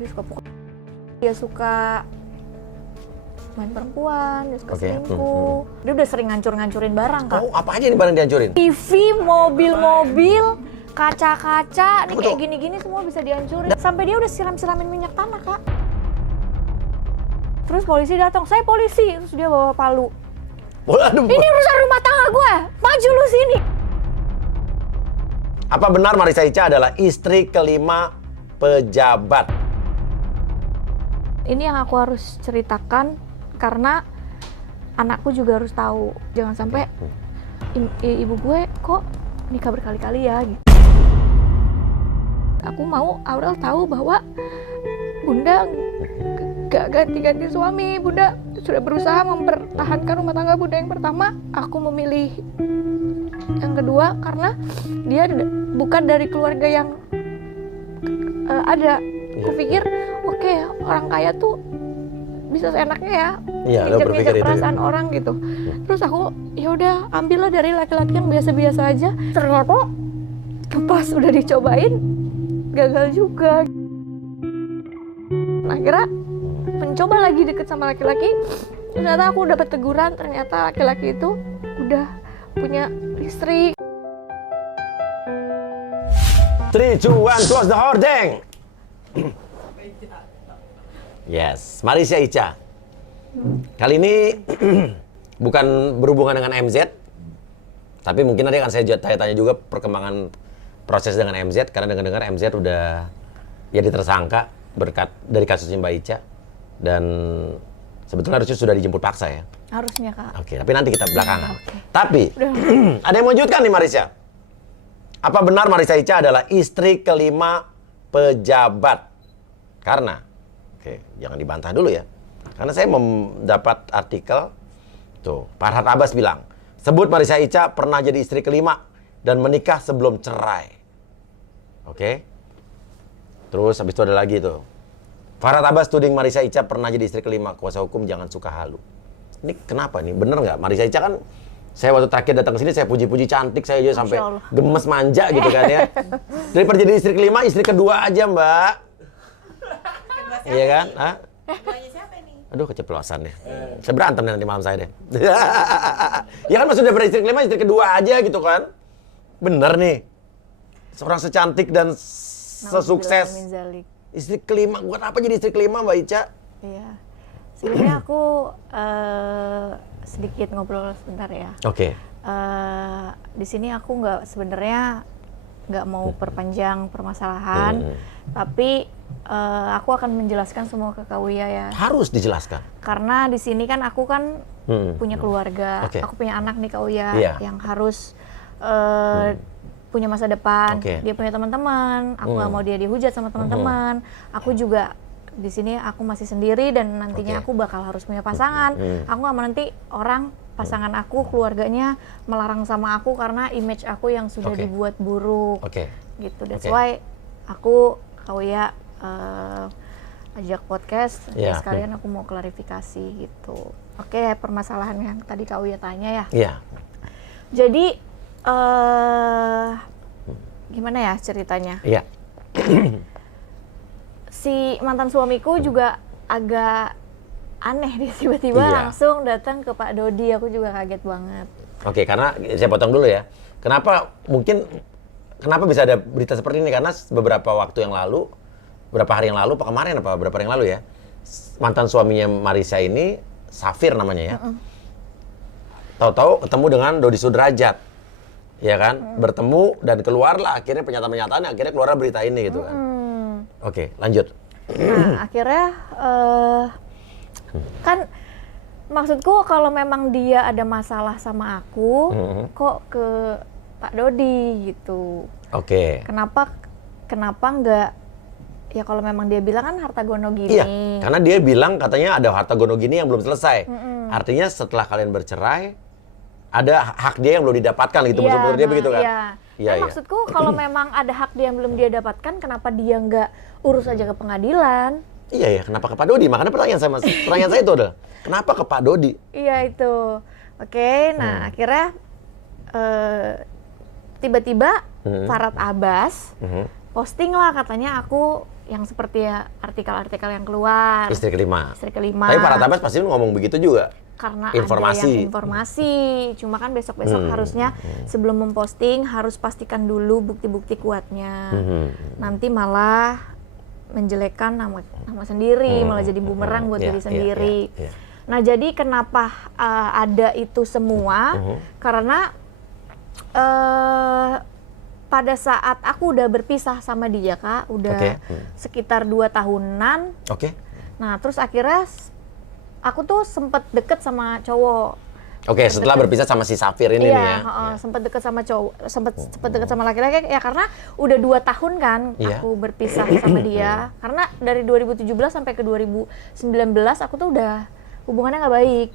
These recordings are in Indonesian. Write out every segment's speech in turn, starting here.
Dia suka pukul. Dia suka main perempuan, dia suka selingkuh. Dia udah sering ngancur-ngancurin barang, Kak. Oh, apa aja nih barang dihancurin? TV, mobil-mobil, kaca-kaca, nih kayak gini-gini semua bisa dihancurin. Sampai dia udah siram-siramin minyak tanah, Kak. Terus polisi datang, saya polisi, terus dia bawa palu. Aduh. Ini urusan rumah tangga gue, maju lu sini. Apa benar Marissa Ica adalah istri kelima pejabat? Ini yang aku harus ceritakan karena anakku juga harus tahu. Jangan sampai ibu gue kok nikah berkali-kali ya gitu. Aku mau Aurel tahu bahwa Bunda gak ganti-ganti suami. Bunda sudah berusaha mempertahankan rumah tangga Bunda yang pertama. Aku memilih yang kedua karena dia bukan dari keluarga yang ada. Aku pikir oke, orang kaya tuh bisa seenaknya ya, injek-injek perasaan orang gitu. Terus aku ya udah ambillah dari laki-laki yang biasa-biasa aja. Ternyata pas udah dicobain gagal juga. Nah, akhirnya mencoba lagi deket sama laki-laki. Ternyata aku dapat teguran, ternyata laki-laki itu udah punya istri. 3, 2, 1, close the hordeng. Yes, Marissa Ica. Kali ini bukan berhubungan dengan MZ, tapi mungkin nanti akan saya tanya-tanya juga perkembangan proses dengan MZ, karena dengar-dengar MZ udah jadi tersangka berkat dari kasusnya Mbak Ica, dan sebetulnya harusnya sudah dijemput paksa ya. Harusnya, Kak. Oke, tapi nanti kita belakangan. Tapi ada yang mengejutkan nih Marissa. Apa benar Marissa Ica adalah istri kelima pejabat? Karena, jangan dibantah dulu ya. Karena saya mendapat artikel, tuh, Farhad Abbas bilang, sebut Marissa Ica pernah jadi istri kelima dan menikah sebelum cerai. Oke. Terus habis itu ada lagi tuh. Farhad Abbas tuding Marissa Ica pernah jadi istri kelima, kuasa hukum jangan suka halu. Ini kenapa nih? Bener nggak? Marissa Ica kan, saya waktu terakhir datang ke sini saya puji-puji cantik, saya aja sampai gemes manja gitu kan ya. Daripada jadi istri kelima, istri kedua aja Mbak. Iya kan? Hah? Keduanya siapa nih? Aduh, keceplosan deh. Saya berantem nanti malam saya deh. Ya kan maksudnya daripada istri kelima, istri kedua aja gitu kan. Bener nih. Seorang secantik dan sesukses. Istri kelima, buat apa jadi istri kelima Mbak Ica? Iya. Sebenarnya aku sedikit ngobrol sebentar ya. Oke. Di sini aku sebenarnya nggak mau perpanjang permasalahan, tapi aku akan menjelaskan semua ke Kak Uya ya. Harus dijelaskan. Karena di sini kan aku kan punya keluarga, aku punya anak nih Kak Uya yang harus punya masa depan. Dia punya teman-teman, aku nggak mau dia dihujat sama teman-teman. Aku juga di sini aku masih sendiri dan nantinya aku bakal harus punya pasangan. Aku nggak mau nanti orang pasangan aku keluarganya melarang sama aku karena image aku yang sudah dibuat buruk. Gitu. That's why aku Kak Uya ajak podcast ya sekalian aku mau klarifikasi gitu. Oke, permasalahan yang tadi Kak Uya tanya ya. Iya. Jadi gimana ya ceritanya? Iya. Si mantan suamiku juga agak aneh dia tiba-tiba langsung datang ke Pak Dodi. Aku juga kaget banget. Oke, karena saya potong dulu ya. Kenapa bisa ada berita seperti ini? Karena beberapa waktu yang lalu, berapa hari yang lalu, berapa hari yang lalu ya, mantan suaminya Marissa ini, Safir namanya ya, tahu-tahu ketemu dengan Dodi Sudrajat, ya kan, bertemu dan keluarlah akhirnya pernyataan-pernyataan, akhirnya keluar berita ini gitu kan. Oke, lanjut. Nah, akhirnya kan maksudku kalau memang dia ada masalah sama aku, kok ke Pak Dodi gitu. Kenapa nggak? Ya kalau memang dia bilang kan harta gono gini. Iya, karena dia bilang katanya ada harta gono gini yang belum selesai. Artinya setelah kalian bercerai, ada hak dia yang belum didapatkan gitu. Menurut dia begitu kan? Iya. Maksudku kalau memang ada hak dia yang belum dia dapatkan, kenapa dia nggak urus aja ke pengadilan? Iya, kenapa ke Pak Dodi? Makanya pertanyaan saya itu adalah, kenapa ke Pak Dodi? Iya itu. Oke, nah akhirnya tiba-tiba Farhad Abbas posting lah katanya aku yang seperti ya artikel-artikel yang keluar. Istri kelima. Istri kelima. Tapi para tabas pasti ngomong begitu juga. Karena informasi. ada yang informasi. Cuma kan besok-besok harusnya sebelum memposting harus pastikan dulu bukti-bukti kuatnya. Nanti malah menjelekkan nama sendiri, malah jadi bumerang buat diri sendiri. Nah, jadi kenapa ada itu semua? Karena pada saat aku udah berpisah sama dia, Kak, udah sekitar 2 tahunan. Nah, terus akhirnya aku tuh sempet deket sama cowok. Setelah berpisah sama si Safir ini nih ya. Sempet deket sama cowok, sempet deket sama laki-laki ya karena udah 2 tahun kan aku berpisah sama dia. Karena dari 2017 sampai ke 2019 aku tuh udah hubungannya nggak baik.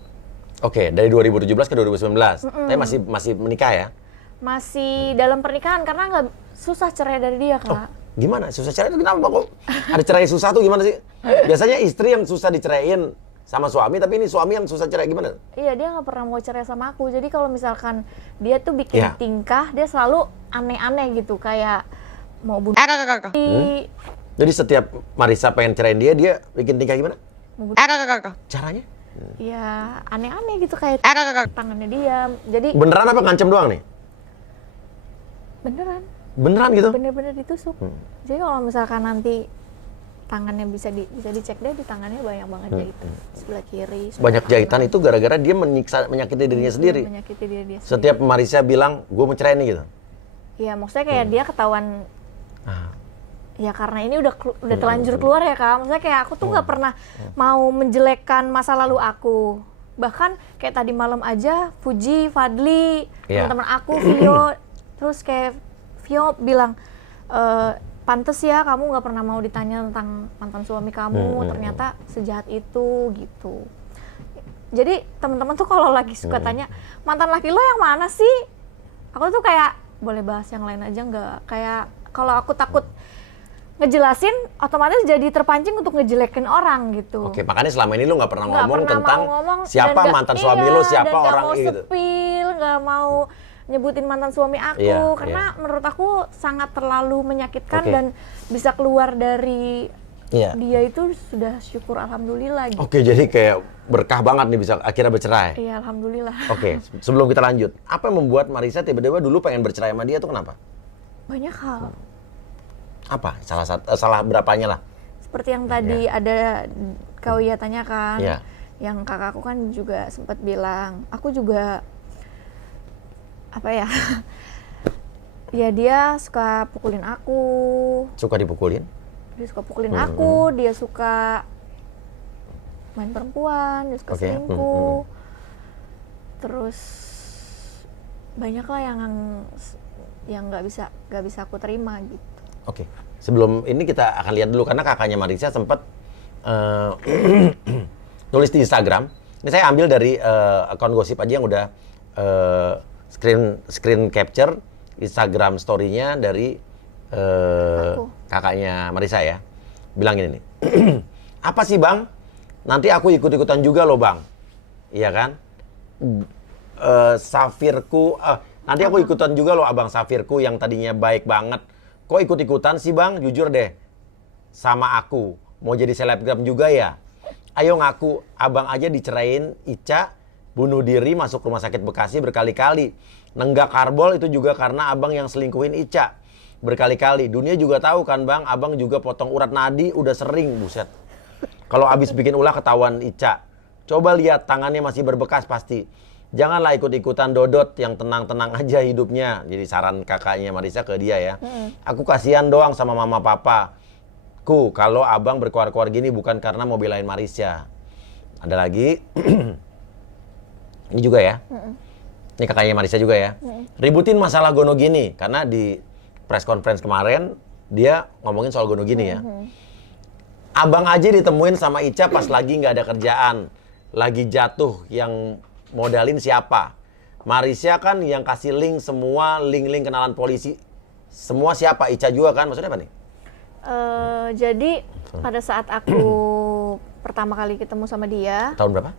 Dari 2017 ke 2019. Tapi masih menikah ya? Masih dalam pernikahan karena nggak susah cerai dari dia, Kak. Gimana? Susah cerai itu kenapa kok? Ada cerai susah tuh gimana sih? Biasanya istri yang susah diceraiin sama suami, tapi ini suami yang susah cerai gimana? Iya, dia nggak pernah mau cerai sama aku. Jadi kalau misalkan dia tuh bikin tingkah, dia selalu aneh-aneh gitu, kayak mau bunuh. Jadi setiap Marissa pengen cerain dia bikin tingkah gimana? Caranya? Ya aneh-aneh gitu, kayak tangannya diam. Jadi beneran apa ngancem doang nih? Beneran gitu? Bener-bener ditusuk. Jadi kalau misalkan nanti tangannya bisa dicek deh, di tangannya banyak banget jahitan sebelah kiri. Banyak jahitan itu gara-gara dia menyakiti dirinya sendiri. Menyakiti diri dia sendiri. Setiap Marissa bilang, gue mau cerai nih gitu. Iya, maksudnya kayak dia ketahuan. Ya karena ini udah telanjur keluar ya, Kak. Maksudnya kayak aku tuh nggak pernah mau menjelekkan masa lalu aku. Bahkan kayak tadi malam aja, Fuji, Fadli, teman-teman aku, Vio, terus kayak Vio bilang, pantes ya kamu nggak pernah mau ditanya tentang mantan suami kamu, ternyata sejahat itu gitu. Jadi teman-teman tuh kalau lagi suka tanya, mantan laki lo yang mana sih? Aku tuh kayak, boleh bahas yang lain aja nggak? Kayak kalau aku takut ngejelasin, otomatis jadi terpancing untuk ngejelekin orang gitu. Makanya selama ini lo nggak pernah ngomong tentang siapa mantan suami lo, siapa orang gitu. Nggak mau nyebutin mantan suami aku, karena menurut aku sangat terlalu menyakitkan dan bisa keluar dari dia itu sudah syukur alhamdulillah gitu. Jadi kayak berkah banget nih bisa akhirnya bercerai. Iya, alhamdulillah. Sebelum kita lanjut, apa yang membuat Marissa tiba-tiba dulu pengen bercerai sama dia tuh kenapa? Banyak hal. Apa? Salah berapanya lah? Seperti yang tadi ada kau ya tanyakan, yang kakakku kan juga sempat bilang, aku juga apa ya? Ya dia suka pukulin aku. Suka dipukulin? Dia suka pukulin aku, dia suka main perempuan, dia suka selingkuh. Terus banyak lah yang nggak bisa aku terima gitu. Sebelum ini kita akan lihat dulu karena kakaknya Marissa sempat nulis di Instagram. Ini saya ambil dari akun gosip aja yang udah screen capture Instagram story-nya dari kakaknya Marissa ya. Bilang gini nih. Apa sih Bang? Nanti aku ikut-ikutan juga loh Bang. Iya kan? Safirku, nanti aku ikutan juga loh Abang Safirku yang tadinya baik banget. Kok ikut-ikutan sih Bang? Jujur deh. Sama aku. Mau jadi selebgram juga ya? Ayo ngaku, Abang aja dicerain Ica, bunuh diri masuk rumah sakit Bekasi berkali-kali. Nenggak karbol itu juga karena Abang yang selingkuhin Ica berkali-kali. Dunia juga tahu kan Bang, Abang juga potong urat nadi udah sering, buset. Kalau abis bikin ulah ketahuan Ica. Coba lihat tangannya masih berbekas pasti. Janganlah ikut-ikutan dodot yang tenang-tenang aja hidupnya. Jadi saran kakaknya Marissa ke dia ya. Aku kasihan doang sama mama papa. Kalau Abang berkuar-kuar gini bukan karena mau belain Marissa. Ada lagi. Ini juga ya. Ini kakaknya Marissa juga ya. Ributin masalah gono gini. Karena di press conference kemarin dia ngomongin soal gono gini ya. Abang aja ditemuin sama Ica pas lagi nggak ada kerjaan. Lagi jatuh, yang modalin siapa? Marissa kan yang kasih link semua, link-link kenalan polisi. Semua siapa? Ica juga kan? Maksudnya apa nih? Jadi pada saat aku pertama kali ketemu sama dia. Tahun berapa?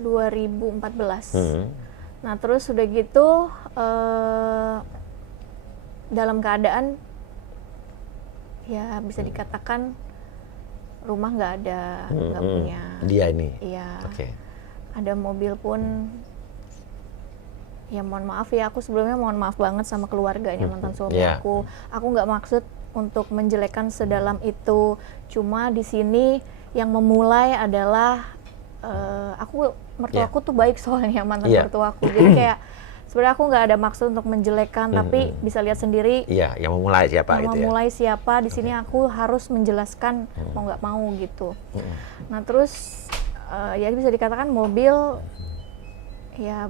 2014. Nah terus udah gitu dalam keadaan ya bisa dikatakan rumah nggak ada, nggak punya. Dia ini? Iya. Oke. Ada mobil pun, ya mohon maaf ya, aku sebelumnya mohon maaf banget sama keluarganya mantan suami aku. Aku nggak maksud untuk menjelekkan sedalam itu. Cuma di sini yang memulai adalah mertuaku tuh baik soalnya, mantan mertuaku. Jadi kayak sebenarnya aku nggak ada maksud untuk menjelekkan, tapi bisa lihat sendiri. Iya, yang memulai siapa gitu ya? Memulai siapa, di sini aku harus menjelaskan mau nggak mau gitu. Nah terus ya bisa dikatakan mobil ya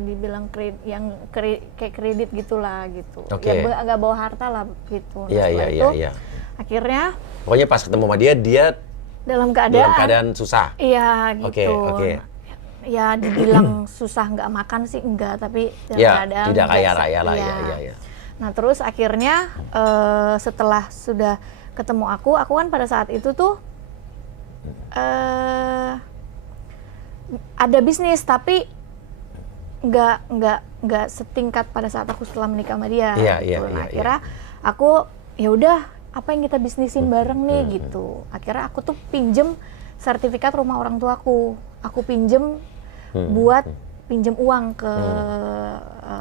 dibilang kayak kredit gitulah gitu. Ya agak bawa harta lah gitu. Nah, Iya. Akhirnya pokoknya pas ketemu sama dia dalam keadaan susah. Iya gitu. Oke. Ya dibilang susah nggak makan sih enggak, tapi dalam keadaan tidak kaya raya lah ya. Nah terus akhirnya setelah sudah ketemu aku kan pada saat itu tuh ada bisnis, tapi nggak setingkat pada saat aku setelah menikah sama dia. Nah akhirnya aku ya udah, apa yang kita bisnisin bareng nih gitu. Akhirnya aku tuh pinjem sertifikat rumah orang tuaku. Aku pinjem buat pinjem uang ke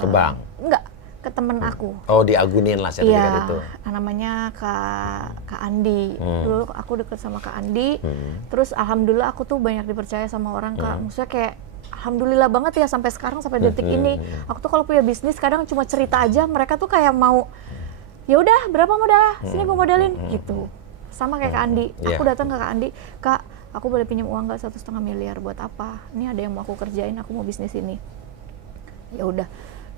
bank? Enggak, ke temen aku. Oh, diagunin lah sertifikat itu. Iya, namanya Kak Andi. Dulu aku deket sama Kak Andi. Terus alhamdulillah aku tuh banyak dipercaya sama orang, Kak. Maksudnya kayak alhamdulillah banget ya sampai sekarang, sampai detik ini. Aku tuh kalau punya bisnis kadang cuma cerita aja, mereka tuh kayak mau, ya udah berapa modal, sini gue modalin gitu. Sama kayak Kak Andi. Aku datang ke Kak Andi, Kak, aku boleh pinjam uang nggak 1,5 miliar buat apa? Ini ada yang mau aku kerjain, aku mau bisnis ini. Ya udah,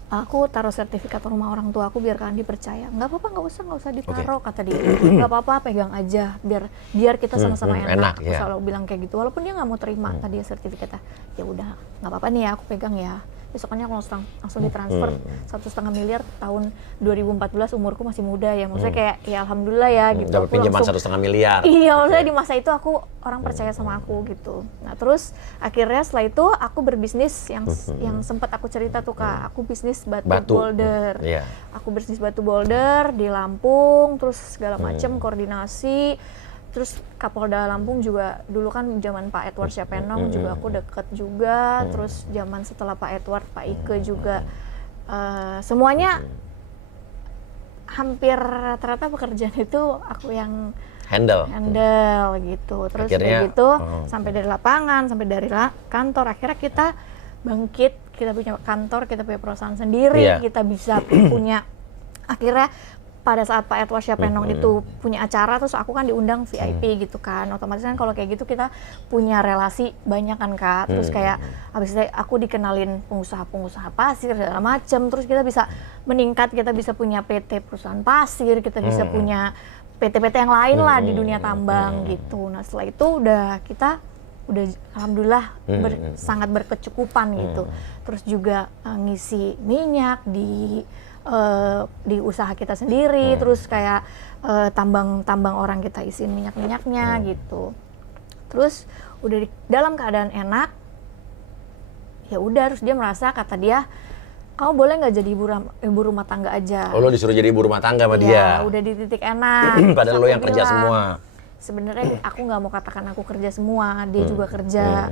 aku taruh sertifikat rumah orang tua aku biar Kak Andi percaya. Nggak apa-apa, nggak usah ditaruh, kata dia. Nggak apa-apa, pegang aja, biar kita sama-sama enak. Aku selalu bilang kayak gitu, walaupun dia nggak mau terima tadi sertifikatnya. Ya udah, nggak apa-apa nih ya, aku pegang ya. Besokannya aku langsung ditransfer 1,5 miliar tahun 2014, umurku masih muda ya, maksudnya kayak ya alhamdulillah ya gitu. Dapat pinjaman 1,5 miliar. Iya, maksudnya di masa itu aku orang percaya sama aku gitu. Nah terus akhirnya setelah itu aku berbisnis yang sempat aku cerita tuh Kak, aku bisnis batu boulder. Aku bisnis batu boulder di Lampung, terus segala macam koordinasi. Terus Kapolda Lampung juga dulu kan zaman Pak Edward Syapenong juga aku deket juga. Terus zaman setelah Pak Edward, Pak Ike juga semuanya hampir rata-rata pekerjaan itu aku yang handle gitu. Terus akhirnya, gitu sampai dari lapangan, sampai dari kantor, akhirnya kita bangkit, kita punya kantor, kita punya perusahaan sendiri, kita bisa punya, akhirnya pada saat Pak Edward Syapenong itu punya acara, terus aku kan diundang VIP gitu kan, otomatis kan kalau kayak gitu kita punya relasi banyak kan Kak, terus kayak habis itu aku dikenalin pengusaha-pengusaha pasir segala macem, terus kita bisa meningkat, kita bisa punya PT perusahaan pasir, kita bisa punya PT-PT yang lain lah di dunia tambang gitu. Nah setelah itu kita udah alhamdulillah sangat berkecukupan gitu, terus juga ngisi minyak di usaha kita sendiri, terus kayak tambang orang kita isiin minyak-minyaknya gitu. Terus udah dalam keadaan enak, ya udah, terus dia merasa, kata dia, kamu boleh nggak jadi ibu rumah tangga aja. Oh, lo disuruh jadi ibu rumah tangga sama dia? Udah di titik enak. Padahal lo yang kerja semua. Sebenarnya aku nggak mau katakan aku kerja semua, dia juga kerja.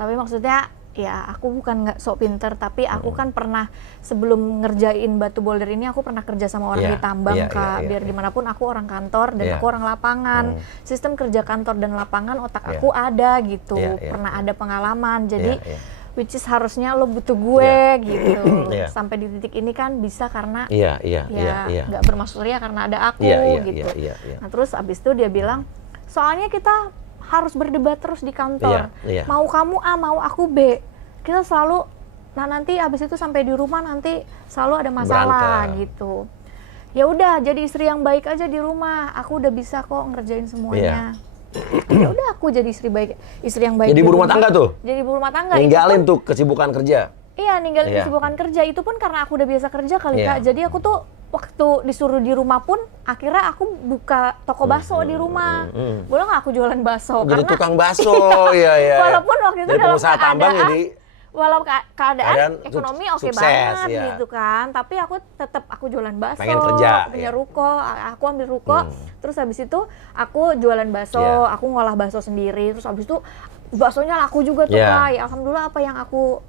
Tapi maksudnya ya aku bukan nggak sok pinter, tapi aku kan pernah sebelum ngerjain batu boulder ini aku pernah kerja sama orang di tambang Kak. Biar gimana pun aku orang kantor dan aku orang lapangan. Sistem kerja kantor dan lapangan otak aku ada gitu. Pernah ada pengalaman. Jadi which is harusnya lo butuh gue gitu. Sampai di titik ini kan bisa karena nggak bermaksud ya karena ada aku gitu. Nah terus abis itu dia bilang, soalnya kita harus berdebat terus di kantor. Mau kamu A, mau aku B. Kita selalu, nah nanti abis itu sampai di rumah nanti selalu ada masalah gitu. Ya udah, jadi istri yang baik aja di rumah. Aku udah bisa kok ngerjain semuanya. Ya udah, aku jadi istri yang baik. Jadi ibu rumah tangga tuh? Jadi ibu rumah tangga. Ninggalin tuh kesibukan kerja? Iya, ninggalin kesibukan kerja. Itu pun karena aku udah biasa kerja kali Kak. Jadi aku tuh waktu disuruh di rumah pun akhirnya aku buka toko bakso di rumah. Boleh nggak aku jualan bakso? Jadi karena tukang bakso, iya. Walaupun waktu itu dalam pengusaha tambang jadi walau keadaan ekonomi oke banget ya. gitu kan, tapi aku jualan bakso, punya ruko, aku ambil ruko, terus habis itu aku jualan bakso, aku ngolah bakso sendiri, terus habis itu baksonya laku juga tuh Kak. Ya, alhamdulillah apa yang aku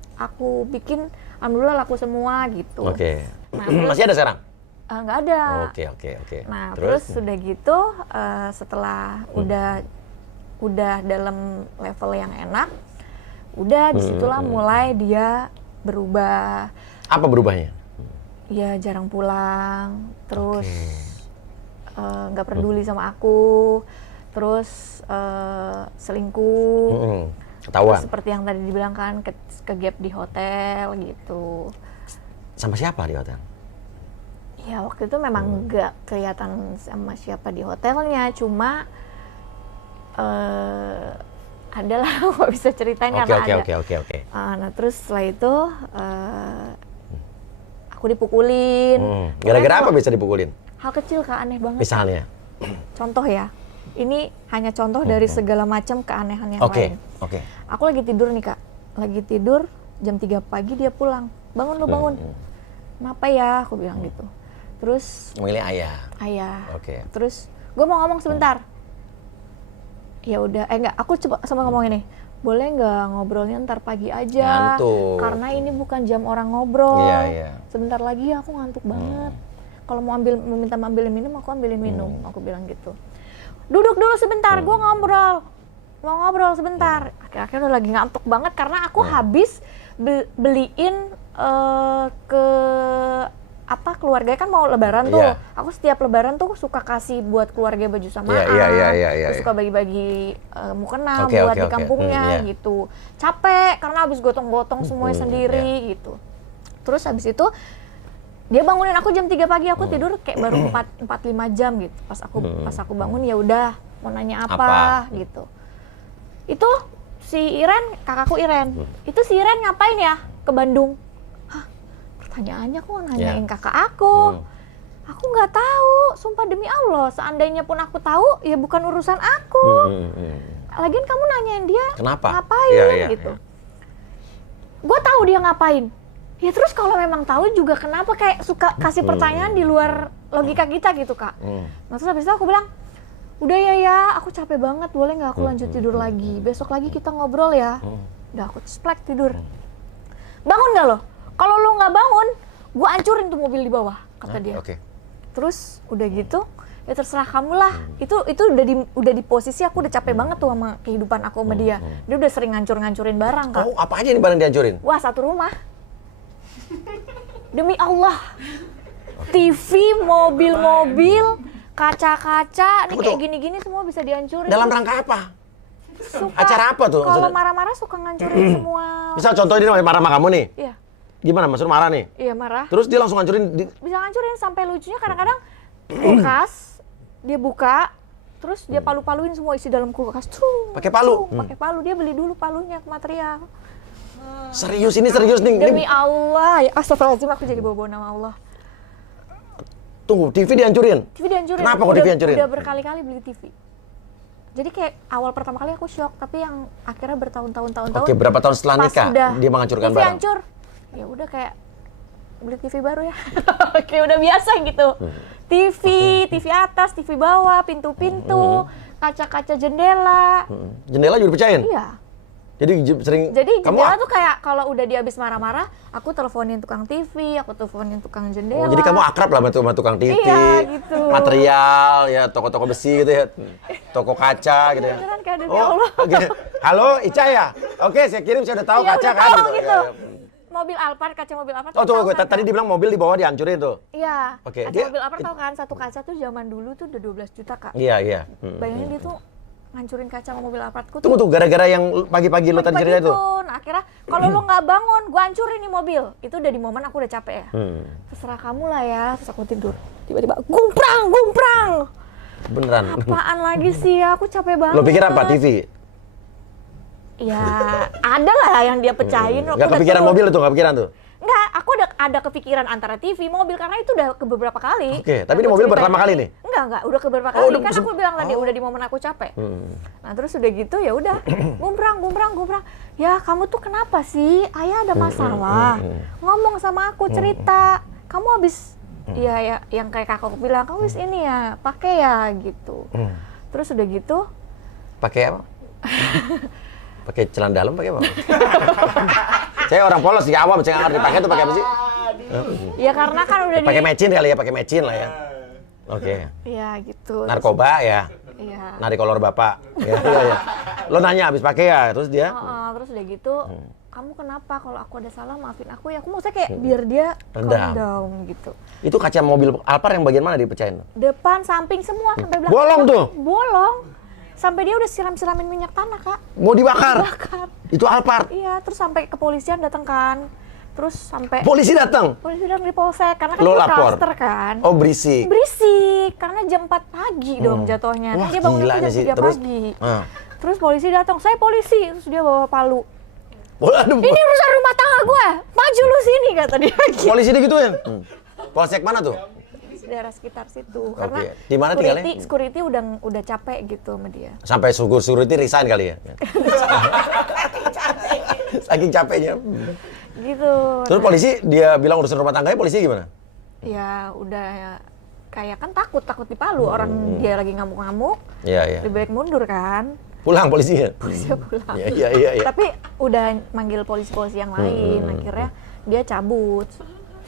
bikin, alhamdulillah laku semua gitu. Oke. Nah, masih ada sekarang? Nggak ada. Oke. Nah, terus sudah gitu, setelah udah dalam level yang enak, udah disitulah mulai dia berubah. Apa berubahnya? Ya jarang pulang, terus nggak peduli sama aku, terus selingkuh. Ketahuan. Terus seperti yang tadi dibilang kan, ke gap di hotel gitu. Sama siapa di hotel? Ya waktu itu memang nggak kelihatan sama siapa di hotelnya, cuma adalah nggak bisa ceritain karena ada. Oke. Nah terus setelah itu aku dipukulin. Gara-gara apa bisa dipukulin? Hal kecil Kak, aneh banget. Misalnya? Contoh ya, ini hanya contoh dari segala macam keanehan yang lain. Oke. Aku lagi tidur nih Kak, lagi tidur jam 3 pagi dia pulang. Bangun lu bangun. Kenapa ya? Aku bilang gitu. Terus memilih ayah. Oke. Terus gue mau ngomong sebentar. Ya udah, enggak, aku coba sama ngomong ini. Boleh nggak ngobrolnya ntar pagi aja? Ngantuk. Karena ini bukan jam orang ngobrol. Iya. Sebentar lagi aku ngantuk banget. Kalau mau minta ambilin minum, aku ambilin minum. Aku bilang gitu. Duduk dulu sebentar, gue ngobrol. Mau ngobrol sebentar. Akhir-akhir udah lagi ngantuk banget karena aku habis beliin ke keluarga kan mau lebaran tuh. Aku setiap lebaran tuh suka kasih buat keluarga baju samaan. Terus suka bagi-bagi mukena buat di kampungnya gitu. Capek karena habis gotong-gotong semuanya sendiri gitu. Terus habis itu dia bangunin aku jam 3 pagi, aku tidur kayak baru 4-5 jam gitu. Pas aku bangun ya udah mau nanya apa gitu. Itu si Iren, kakakku Iren. Itu si Iren ngapain ya ke Bandung? Pertanyaannya aku nanyain kakak aku. Aku nggak tahu, sumpah demi Allah. Seandainya pun aku tahu, ya bukan urusan aku. Lagian kamu nanyain dia ngapain gitu. Gue tahu dia ngapain. Ya terus kalau memang tahu juga kenapa kayak suka kasih pertanyaan di luar logika kita gitu Kak. Nah terus habis itu aku bilang, udah ya, aku capek banget, boleh nggak aku lanjut tidur lagi? Besok lagi kita ngobrol ya. Udah aku splek tidur. Bangun nggak lo? Kalau lo nggak bangun, gue hancurin tuh mobil di bawah, kata dia. Terus udah gitu, ya terserah kamu lah. Itu udah di posisi aku udah capek banget tuh sama kehidupan aku sama dia. Dia udah sering ngancurin barang Kak. Oh, apa aja nih barang dihancurin? Wah, satu rumah. Demi Allah. TV, mobil-mobil, kaca-kaca, nih kayak gini-gini semua bisa dihancurin. Dalam rangka apa? Acara apa tuh? Kalau marah-marah suka ngancurin semua. Misal contoh ini marah sama kamu nih. Iya. Gimana, maksud marah nih? Iya, marah. Terus dia langsung ngancurin? Bisa ngancurin, sampai lucunya kadang-kadang kulkas, dia buka, terus dia palu-paluin semua isi dalam kulkas. Pakai palu? Pakai palu, dia beli dulu palunya, material. Serius nih. Demi Allah, ya astagfirullahaladzim, aku jadi bawa-bawa nama Allah. Tunggu, TV dihancurin? TV dihancurin. Kenapa kok TV dihancurin? Udah berkali-kali beli TV. Jadi kayak awal pertama kali aku shock, tapi yang akhirnya bertahun-tahun. Oke, berapa tahun setelah nikah dia menghancurkan barang? TV hancur. Ya udah kayak beli TV baru ya. Kayak udah biasa gitu. TV atas, TV bawah, pintu-pintu, kaca-kaca jendela. Jendela juga dipecahin? Iya. Jadi jendela tuh kayak kalau udah dia habis marah-marah, aku teleponin tukang TV, aku teleponin tukang jendela. Oh, jadi kamu akrab lah sama tukang TV, gitu. Material, ya toko-toko besi gitu ya, toko kaca gitu ya. Allah. Okay. Halo, Ica ya? Oke, saya kirim, saya udah tahu kaca kan gitu. Mobil Alphard, kaca mobil Alphard. Oh tuh, tadi dibilang mobil di bawah dihancurin tuh. Iya. Oke. Kaca mobil Alphard tahu kan, satu kaca tuh zaman dulu tuh udah 12 juta Kak. Iya. Bayangin dia tuh ngancurin kaca mobil Alphardku tuh. Tunggu, gara-gara yang pagi-pagi lo tadi cerita itu. Nah, akhirnya kalau lo nggak bangun, gua hancurin nih mobil. Itu udah di momen aku udah capek ya. Terserah kamu lah ya. Terus aku tidur. Tiba-tiba gumprang. Beneran. Apaan lagi sih ya? Aku capek banget. Lo pikir apa, TV? Ya, ada lah yang dia pecahin. Nggak kepikiran mobil itu, nggak kepikiran tuh? Enggak, aku ada kepikiran antara TV, mobil, karena itu udah beberapa kali. Oke, tapi di mobil pertama kali nih? Enggak, udah beberapa kali. Kan aku bilang tadi udah di momen aku capek. Nah, terus udah gitu ya udah gumbrang. Ya, kamu tuh kenapa sih? Ayah ada masalah. Ngomong sama aku, cerita. Kamu habis ya yang kayak kakak bilang, kamu habis ini ya, pakai ya gitu. Terus udah gitu pakai apa? Pakai celana dalam pakai apa? Saya orang polos sih, awam, saya nggak ngerti pakai itu pakai apa sih? Ya karena kan udah pakai mecin kali ya, pakai mecin lah ya. Oke. Iya gitu. Narkoba ya. Iya. Narik kolor bapak. Ya. Lo nanya habis pakai ya, terus dia? Terus udah gitu, kamu kenapa? Kalau aku ada salah maafin aku ya. Aku maksudnya kayak biar dia calm down gitu. Itu kaca mobil Alphard yang bagian mana dipecahin? Depan, samping semua sampai belakang. Bolong tuh? Bolong. Sampai dia udah siram-siramin minyak tanah, Kak. Mau dibakar? Itu Alphard? Iya, terus sampai kepolisian datang kan. Terus sampai... Polisi datang? Polisi datang di polsek, karena kan lo itu lapor? cluster kan. Oh, berisik? Berisik, karena jam 4 pagi dong jatuhnya. Wah, dia bangun jam 3 pagi. Terus polisi datang, saya polisi. Terus dia bawa palu. Ini urusan rumah tangga gue, maju lu sini, kata dia. Polisi digituin? Polsek mana tuh? Daerah sekitar situ. Karena di mana tinggalnya? Security udah capek gitu sama dia. Sampai security resign kali ya? Saking capeknya. Gitu. Terus polisi dia bilang urusan rumah tangganya, polisi gimana? Ya udah kayak kan takut dipalu, orang dia lagi ngamuk-ngamuk. Iya. Lebih baik mundur kan. Pulang polisinya? Polisinya pulang. Iya. Tapi udah manggil polisi-polisi yang lain, akhirnya dia cabut.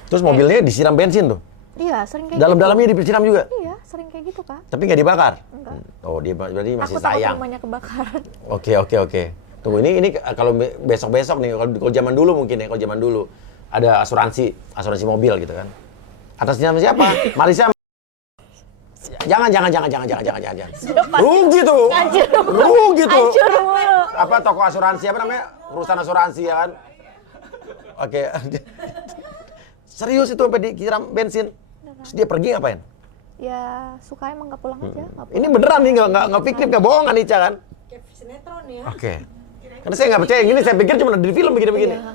Terus mobilnya disiram bensin tuh? Iya, sering kayak Dalam-dalamnya disiram juga? Iya, sering kayak gitu, Kak. Tapi nggak dibakar? Enggak. Oh, dia berarti masih Takut sayang. rumahnya kebakaran. Oke. Tunggu, ini kalau besok-besok nih, kalau zaman dulu mungkin ya, kalau zaman dulu ada asuransi mobil gitu kan. Atas nama siapa? Marissa. Jangan. Rugi tuh. Rugi tuh. Apa toko asuransi apa namanya? Perusahaan asuransi ya kan? Oke. Serius itu sampai disiram bensin. Terus dia pergi ngapain? Ya suka emang nggak pulang aja. Ini beneran nih, nggak fiktif, nggak bohongan Ica kan? Kayak sinetron ya. Oke. Karena saya nggak percaya yang ini, saya pikir cuma di film begini-begini. Iya,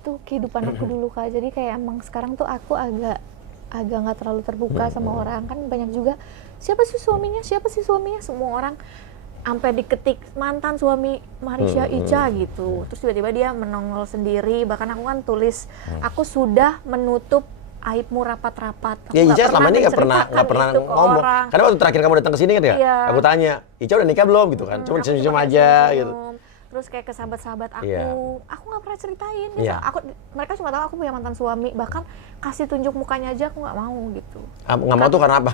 itu kehidupan aku dulu, Kak. Jadi kayak emang sekarang tuh aku agak nggak terlalu terbuka sama orang. Kan banyak juga siapa sih suaminya, semua orang sampai diketik mantan suami Marissa Ica gitu. Terus tiba-tiba dia menongol sendiri. Bahkan aku kan tulis, aku sudah menutup aibmu rapat-rapat. Ya Ica selama ini nggak pernah ngomong. Karena waktu terakhir kamu datang ke sini kan ya, aku tanya, Ica udah nikah belum gitu kan? Cuma senyum aja gitu. Terus kayak ke sahabat-sahabat aku, aku nggak pernah ceritain. Mereka cuma tahu aku punya mantan suami. Bahkan kasih tunjuk mukanya aja aku nggak mau gitu. Nggak mau tuh karena apa?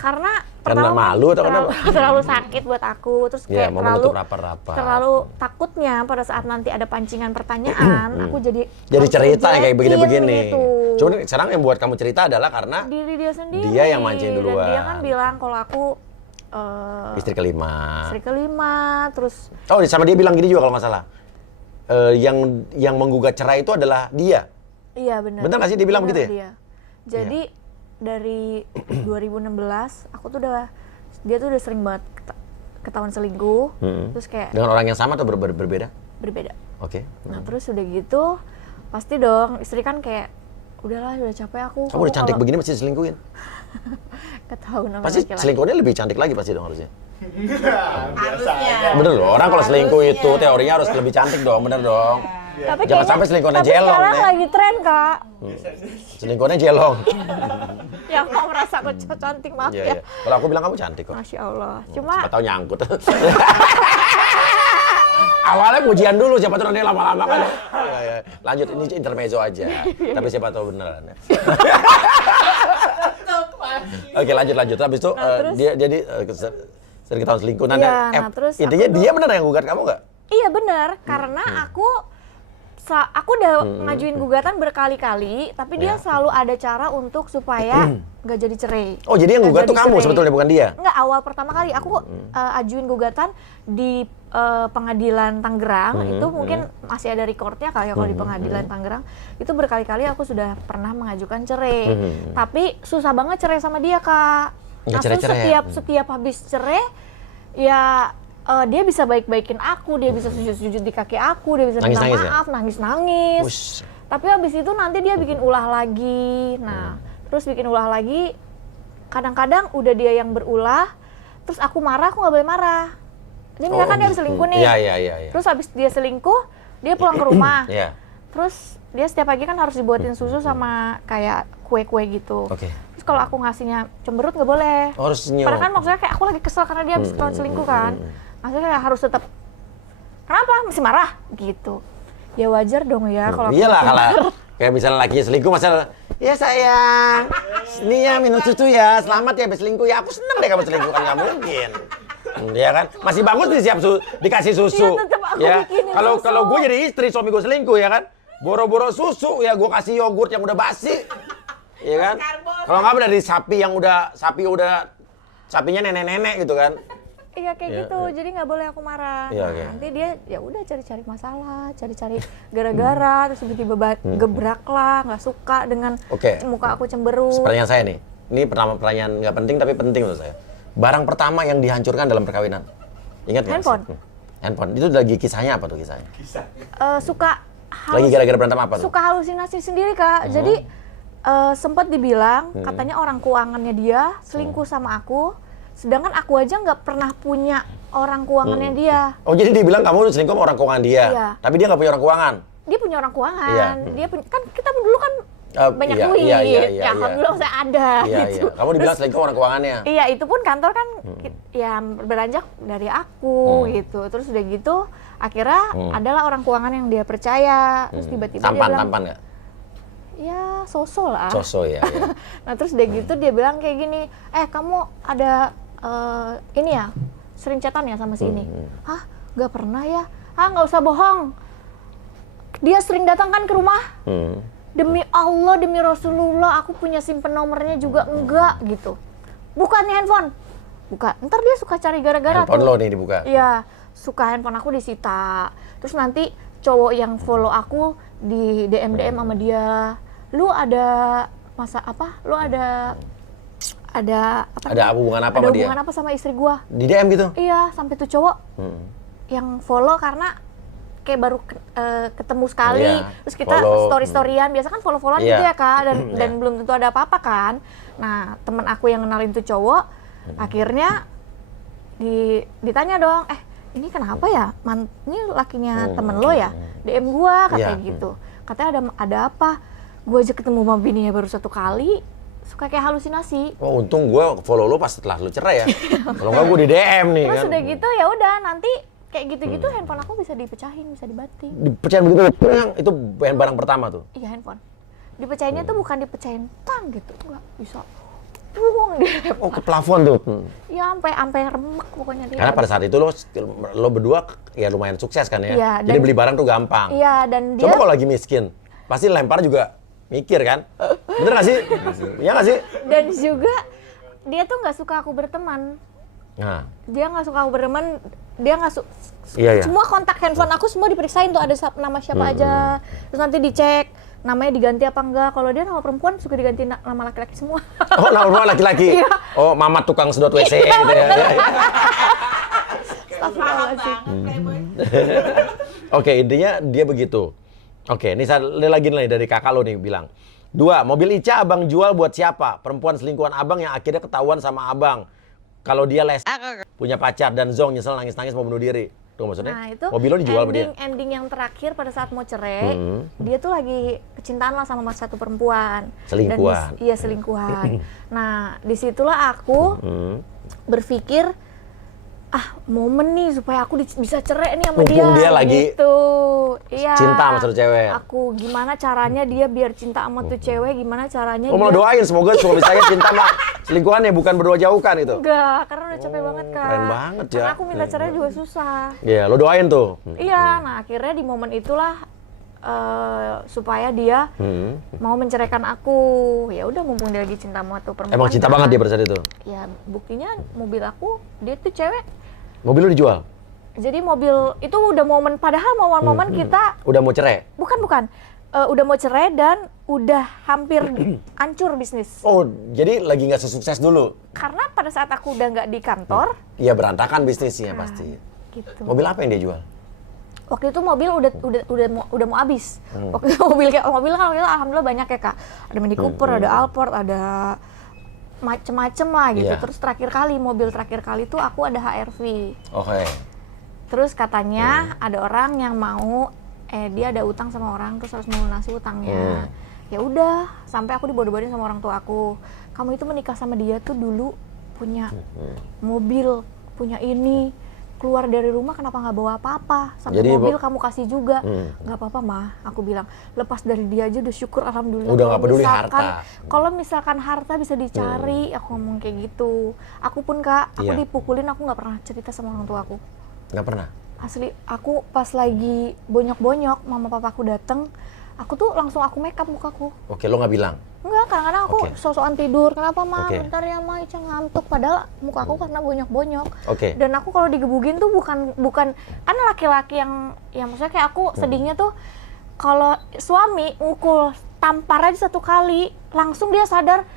Karena malu atau kenapa? Terlalu sakit buat aku. Terus kayak terlalu takutnya pada saat nanti ada pancingan pertanyaan, aku jadi cerita kayak begini-begini. Gitu. Cuman sekarang yang buat kamu cerita adalah karena diri dia sendiri. Dia yang mancing duluan. Dan dia kan bilang kalau aku istri kelima, terus sama dia bilang gini juga kalau nggak salah, yang menggugat cerai itu adalah dia. Iya benar. Benar nggak sih dia bilang begitu ya? Dia. Jadi dari 2016 aku tuh dia tuh udah sering banget ketahuan selingkuh, terus kayak dengan orang yang sama atau berbeda? Berbeda. Oke. Nah terus udah gitu pasti dong istri kan kayak udah capek aku. Kamu udah cantik begini masih diselingkuhin? Ketahuan sama pasti laki-laki. Selingkuhnya lebih cantik lagi pasti dong harusnya. Harusnya. Bener loh, orang kalau selingkuh itu teorinya harus lebih cantik dong, bener dong. Tapi jangan sampai selingkuhannya jelong. Tapi sekarang lagi tren, Kak. Selingkuhannya jelong. Yang mau merasa aku cantik, maaf ya. Kalau aku bilang kamu cantik kok. Masya Allah. Cuma siapa tahu nyangkut. Awalnya pujian dulu, siapa tahu nanti lama-lama kan. Lanjut, ini intermezzo aja. Tapi siapa tahu beneran ya. Oke, lanjut. Habis itu dia jadi sering ketahuan selingkuh. Terus intinya dia bener yang gugat kamu nggak? Iya bener, karena aku udah ngajuin gugatan berkali-kali, tapi dia selalu ada cara untuk supaya nggak jadi cerai. Oh, jadi yang gugat tuh kamu sebetulnya, bukan dia? Nggak, awal pertama kali aku ajuin gugatan di pengadilan Tangerang, itu mungkin masih ada recordnya kali ya kalau di pengadilan Tangerang, itu berkali-kali aku sudah pernah mengajukan cerai. Tapi susah banget cerai sama dia, Kak. Setiap habis cerai, ya dia bisa baik-baikin aku, dia bisa sujud-sujud di kaki aku, dia bisa minta maaf, nangis-nangis. Tapi habis itu nanti dia bikin ulah lagi. Nah, terus bikin ulah lagi. Kadang-kadang udah dia yang berulah, terus aku marah, aku nggak boleh marah. Dia misalkan dia habis selingkuh nih. Iya. Terus habis dia selingkuh, dia pulang ke rumah. Terus dia setiap pagi kan harus dibuatin susu sama kayak kue-kue gitu. Terus kalau aku ngasihnya cemberut nggak boleh. Harus senyum. Padahal kan maksudnya kayak aku lagi kesel karena dia habis ketahuan selingkuh kan. Maksudnya kayak harus tetap, kenapa? Masih marah? Gitu. Ya wajar dong ya kalau iyalah kalau kayak misalnya lakinya selingkuh masalah, ya sayang, ini ya minum susu ya, selamat ya habis selingkuh ya, aku seneng deh kamu selingkuh kan nggak mungkin. Dia kan masih bagus dikasih susu. Ya, kalau gue jadi istri suami gue selingkuh ya kan, boro-boro susu ya gue kasih yogurt yang udah basi, ya kan. Kalau nggak dari sapinya nenek-nenek gitu kan. Iya kayak gitu, jadi nggak boleh aku marah. Nanti dia ya udah cari-cari masalah, cari-cari gara-gara, terus tiba-tiba gebrak lah, nggak suka dengan muka aku cemberut. Pertanyaan saya nih, ini pertanyaan nggak penting tapi penting menurut saya. Barang pertama yang dihancurkan dalam perkawinan, ingat nggak? Handphone. Itu lagi kisahnya apa tuh kisahnya? Suka lagi gara-gara berantem apa tuh? Suka halusinasi sendiri Kak. Jadi sempat dibilang katanya orang keuangannya dia selingkuh sama aku. Sedangkan aku aja nggak pernah punya orang keuangannya dia. Oh jadi dia bilang kamu selingkuh sama orang keuangan dia, tapi dia nggak punya orang keuangan? Dia punya orang keuangan, dia punya, kan kita dulu kan banyak duit, ya alhamdulillah saya ada gitu. Kamu dibilang selingkuh orang keuangannya? Iya, itu pun kantor kan ya beranjak dari aku gitu. Terus udah gitu, akhirnya adalah orang keuangan yang dia percaya. Terus tiba-tiba dia bilang, tampan nggak? Ya sosok lah. Ya. Nah terus udah gitu dia bilang kayak gini, kamu ada ini ya, sering chatan ya sama si ini? Hah? Nggak pernah ya? Nggak usah bohong. Dia sering datang kan ke rumah? Demi Allah, demi Rasulullah, aku punya simpen nomornya juga enggak gitu. Buka nih handphone. Buka. Ntar dia suka cari gara-gara handphone lo nih dibuka? Iya, suka handphone aku disita. Terus nanti cowok yang follow aku di DM sama dia. Lu ada Lu ada hubungan apa sama dia? Ada hubungan apa sama istri gua? Di DM gitu? Iya, sampai tuh cowok yang follow karena kayak baru ketemu sekali, terus kita story-storyan, biasa kan follow-followan gitu ya Kak, dan belum tentu ada apa-apa kan. Nah, temen aku yang kenalin tuh cowok, akhirnya ditanya dong, ini kenapa ya? Ini lakinya temen lo ya? DM gua katanya gitu. Katanya ada apa? Gua aja ketemu sama bininya baru 1 kali, suka kayak halusinasi. Oh, untung gua follow lo pas setelah lo cerai ya. Kalau nggak gua di DM nih. Terus kan. udah gitu ya udah nanti kayak gitu-gitu handphone aku bisa dipecahin, bisa dibanting. Dipecahin begitu? Itu barang pertama tuh? Iya, handphone. Dipecahinnya tuh bukan dipecahin tang gitu, enggak bisa. Buang dia. Oh, ke plafon tuh? Ya, sampai remek pokoknya dia. Karena pada saat itu lo berdua ya lumayan sukses kan ya? Iya, jadi beli barang tuh gampang. Iya, dan dia... Coba kalau lagi miskin, pasti lempar juga mikir kan? Bener nggak sih? Iya nggak sih? Dan juga dia tuh nggak suka aku berteman. Nah. Dia nggak suka aku berteman, dia nggak suka. Iya. Semua kontak handphone aku semua diperiksain tuh ada nama siapa aja. Terus nanti dicek namanya diganti apa enggak. Kalau dia nama perempuan suka diganti nama laki-laki semua. Oh, nama laki-laki? Iya. Oh, Mamat tukang sedot WC gitu ya. Oke, intinya dia begitu. Oke, ini saya lagi nih dari kakak lo nih bilang. 2, mobil Ica abang jual buat siapa? Perempuan selingkuhan abang yang akhirnya ketahuan sama abang. Kalau dia punya pacar dan zong nyesel nangis-nangis mau bunuh diri. Tuh maksudnya, nah, itu mobil lo dijual sama dia. Ending yang terakhir pada saat mau cerai, dia tuh lagi kecintaan lah sama satu perempuan. Selingkuhan. Iya, selingkuhan. Nah, disitulah aku berpikir, momen nih supaya aku bisa cerai nih sama dia. Dia lagi gitu. Iya. Cinta sama satu cewek. Aku gimana caranya dia biar cinta sama tuh cewek, gimana caranya mau doain semoga suami saya cinta sama selingkuhan ya, bukan berdua jauhkan itu. Enggak, karena udah capek banget Kak. Keren banget ya. Karena aku minta cerai juga susah. Iya, lo doain tuh. Iya, nah akhirnya di momen itulah supaya dia mau menceraikan aku. Ya udah mumpung dia lagi cinta sama tuh perempuan. Emang cinta banget dia pada saat itu? Ya, buktinya mobil aku, dia tuh cewek. Mobil lo dijual? Jadi mobil itu udah momen, padahal momen-momen kita udah mau cerai? Bukan. Udah mau cerai dan udah hampir hancur bisnis. Oh, jadi lagi nggak sesukses dulu? Karena pada saat aku udah nggak di kantor. Iya, berantakan bisnisnya pasti. Gitu. Mobil apa yang dia jual? waktu itu mobil udah mau habis. Waktu itu mobil kan waktu itu alhamdulillah banyak ya Kak. Ada Mini Cooper, ada Alphard, ada macem-macem lah gitu. Terus terakhir kali tuh aku ada HR-V. Oke. Terus katanya ada orang yang mau dia ada utang sama orang terus harus melunasi utangnya. Ya udah, sampai aku dibodoh-bodohin sama orang tua aku. Kamu itu menikah sama dia tuh dulu punya mobil, punya ini, keluar dari rumah kenapa nggak bawa apa-apa? Sampai mobil kamu kasih juga. Nggak apa-apa mah, aku bilang. Lepas dari dia aja udah syukur alhamdulillah. Udah nggak peduli harta. Kalau misalkan harta bisa dicari, aku ngomong kayak gitu. Aku pun Kak, aku dipukulin, aku nggak pernah cerita sama orang tua aku. Nggak pernah? Asli, aku pas lagi bonyok-bonyok, mama papaku dateng, aku tuh langsung aku make up mukaku. Oke, lo nggak bilang? Enggak, kadang-kadang aku sok-sokan tidur. Kenapa Ma? Bentar ya Ma, Ica ngantuk. Padahal muka aku karena bonyok-bonyok. Dan aku kalau digebugin tuh bukan kan laki-laki yang maksudnya kayak aku sedihnya tuh kalau suami mukul tampar aja satu kali, langsung dia sadar,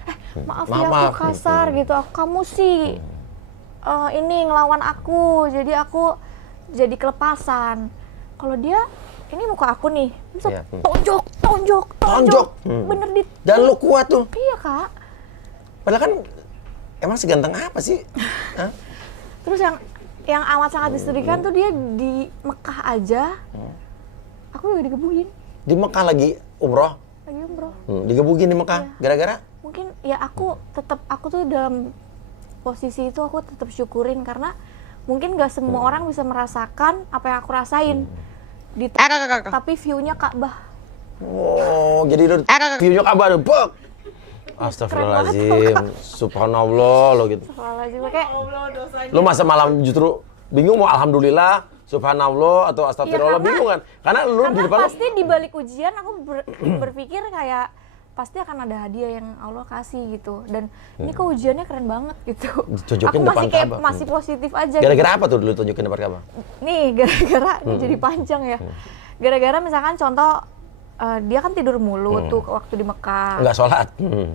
maaf ya aku kasar gitu. Kamu sih ini ngelawan aku, jadi aku jadi kelepasan. Kalau dia ini muka aku nih, bisa tonjok. Bener Dan lu kuat tuh. Iya Kak. Padahal kan emang seganteng apa sih? Terus yang amat sangat disedihkan tuh dia di Mekah aja, aku juga digebukin. Di Mekah lagi umroh? Lagi umroh. Digebukin di Mekah, gara-gara? Mungkin ya aku tuh dalam posisi itu aku tetap syukurin karena mungkin gak semua orang bisa merasakan apa yang aku rasain. Tapi view-nya Ka'bah. Oh, jadi view-nya Ka'bah tuh. Astagfirullahaladzim, subhanallah lo gitu. Astagfirullahaladzim, kayak lo masa malam justru bingung mau alhamdulillah, subhanallah atau astagfirullah, bingung kan? Karena lu di depan pasti di balik ujian aku berpikir kayak pasti akan ada hadiah yang Allah kasih gitu. Dan ini kok ujiannya keren banget gitu. Tunjukin aku masih kayak Ka'bah. Masih positif aja. Gara-gara gitu. apa tuh dulu tunjukin depan Ka'bah? Nih, gara-gara ini jadi panjang ya. Gara-gara misalkan contoh dia kan tidur mulu tuh waktu di Mekah. Nggak sholat?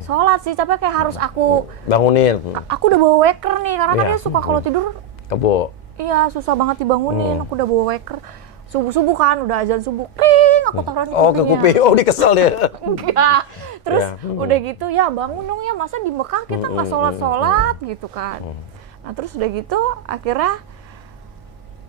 Sholat sih, tapi kayak harus aku bangunin. Aku udah bawa waker nih, karena kan dia suka kalau tidur kebo. Iya, susah banget dibangunin. Aku udah bawa waker. Subuh-subuh kan, udah azan subuh, kring, aku taruh di kupingnya. Oh, ke kuping. Oh, dia kesel dia. Enggak. Terus udah gitu, ya bangun dong ya, masa di Mekah kita nggak sholat-sholat gitu kan. Nah terus udah gitu, akhirnya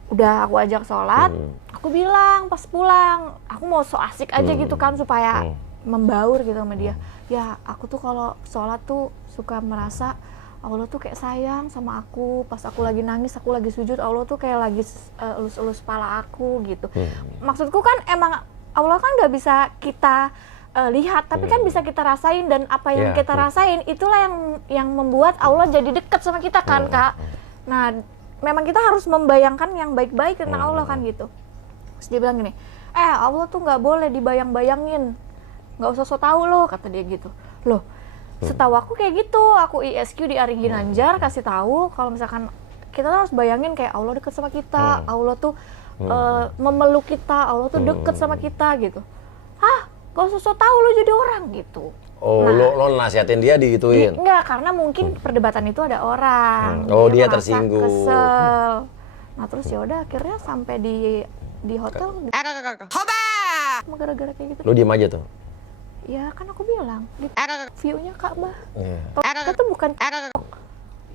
udah aku ajak sholat, aku bilang pas pulang, aku mau so asik aja gitu kan, supaya membaur gitu sama dia. Ya, aku tuh kalau sholat tuh suka merasa Allah tuh kayak sayang sama aku, pas aku lagi nangis, aku lagi sujud, Allah tuh kayak lagi elus-elus kepala aku gitu. Maksudku kan emang Allah kan nggak bisa kita lihat, tapi kan bisa kita rasain, dan apa yang kita rasain itulah yang membuat Allah jadi dekat sama kita kan Kak. Nah, memang kita harus membayangkan yang baik-baik tentang Allah kan gitu. Terus dia bilang gini, Allah tuh nggak boleh dibayang-bayangin, nggak usah so tau loh, kata dia gitu. Loh, setahu aku kayak gitu, aku ISQ di Ari Ginanjar kasih tahu kalau misalkan kita harus bayangin kayak Allah deket sama kita, Allah tuh memeluk kita, Allah tuh deket sama kita gitu. Gak usah so tau lo jadi orang gitu. Oh, nah, lo nasihatin dia digituin? Enggak, karena mungkin perdebatan itu ada orang. Oh, dia tersinggung. Kesel. Nah terus ya udah akhirnya sampai di hotel. Cuma gara-gara kayak gitu. Lo diem aja tuh? Ya kan aku bilang, view-nya Ka'bah. Kita tuh bukan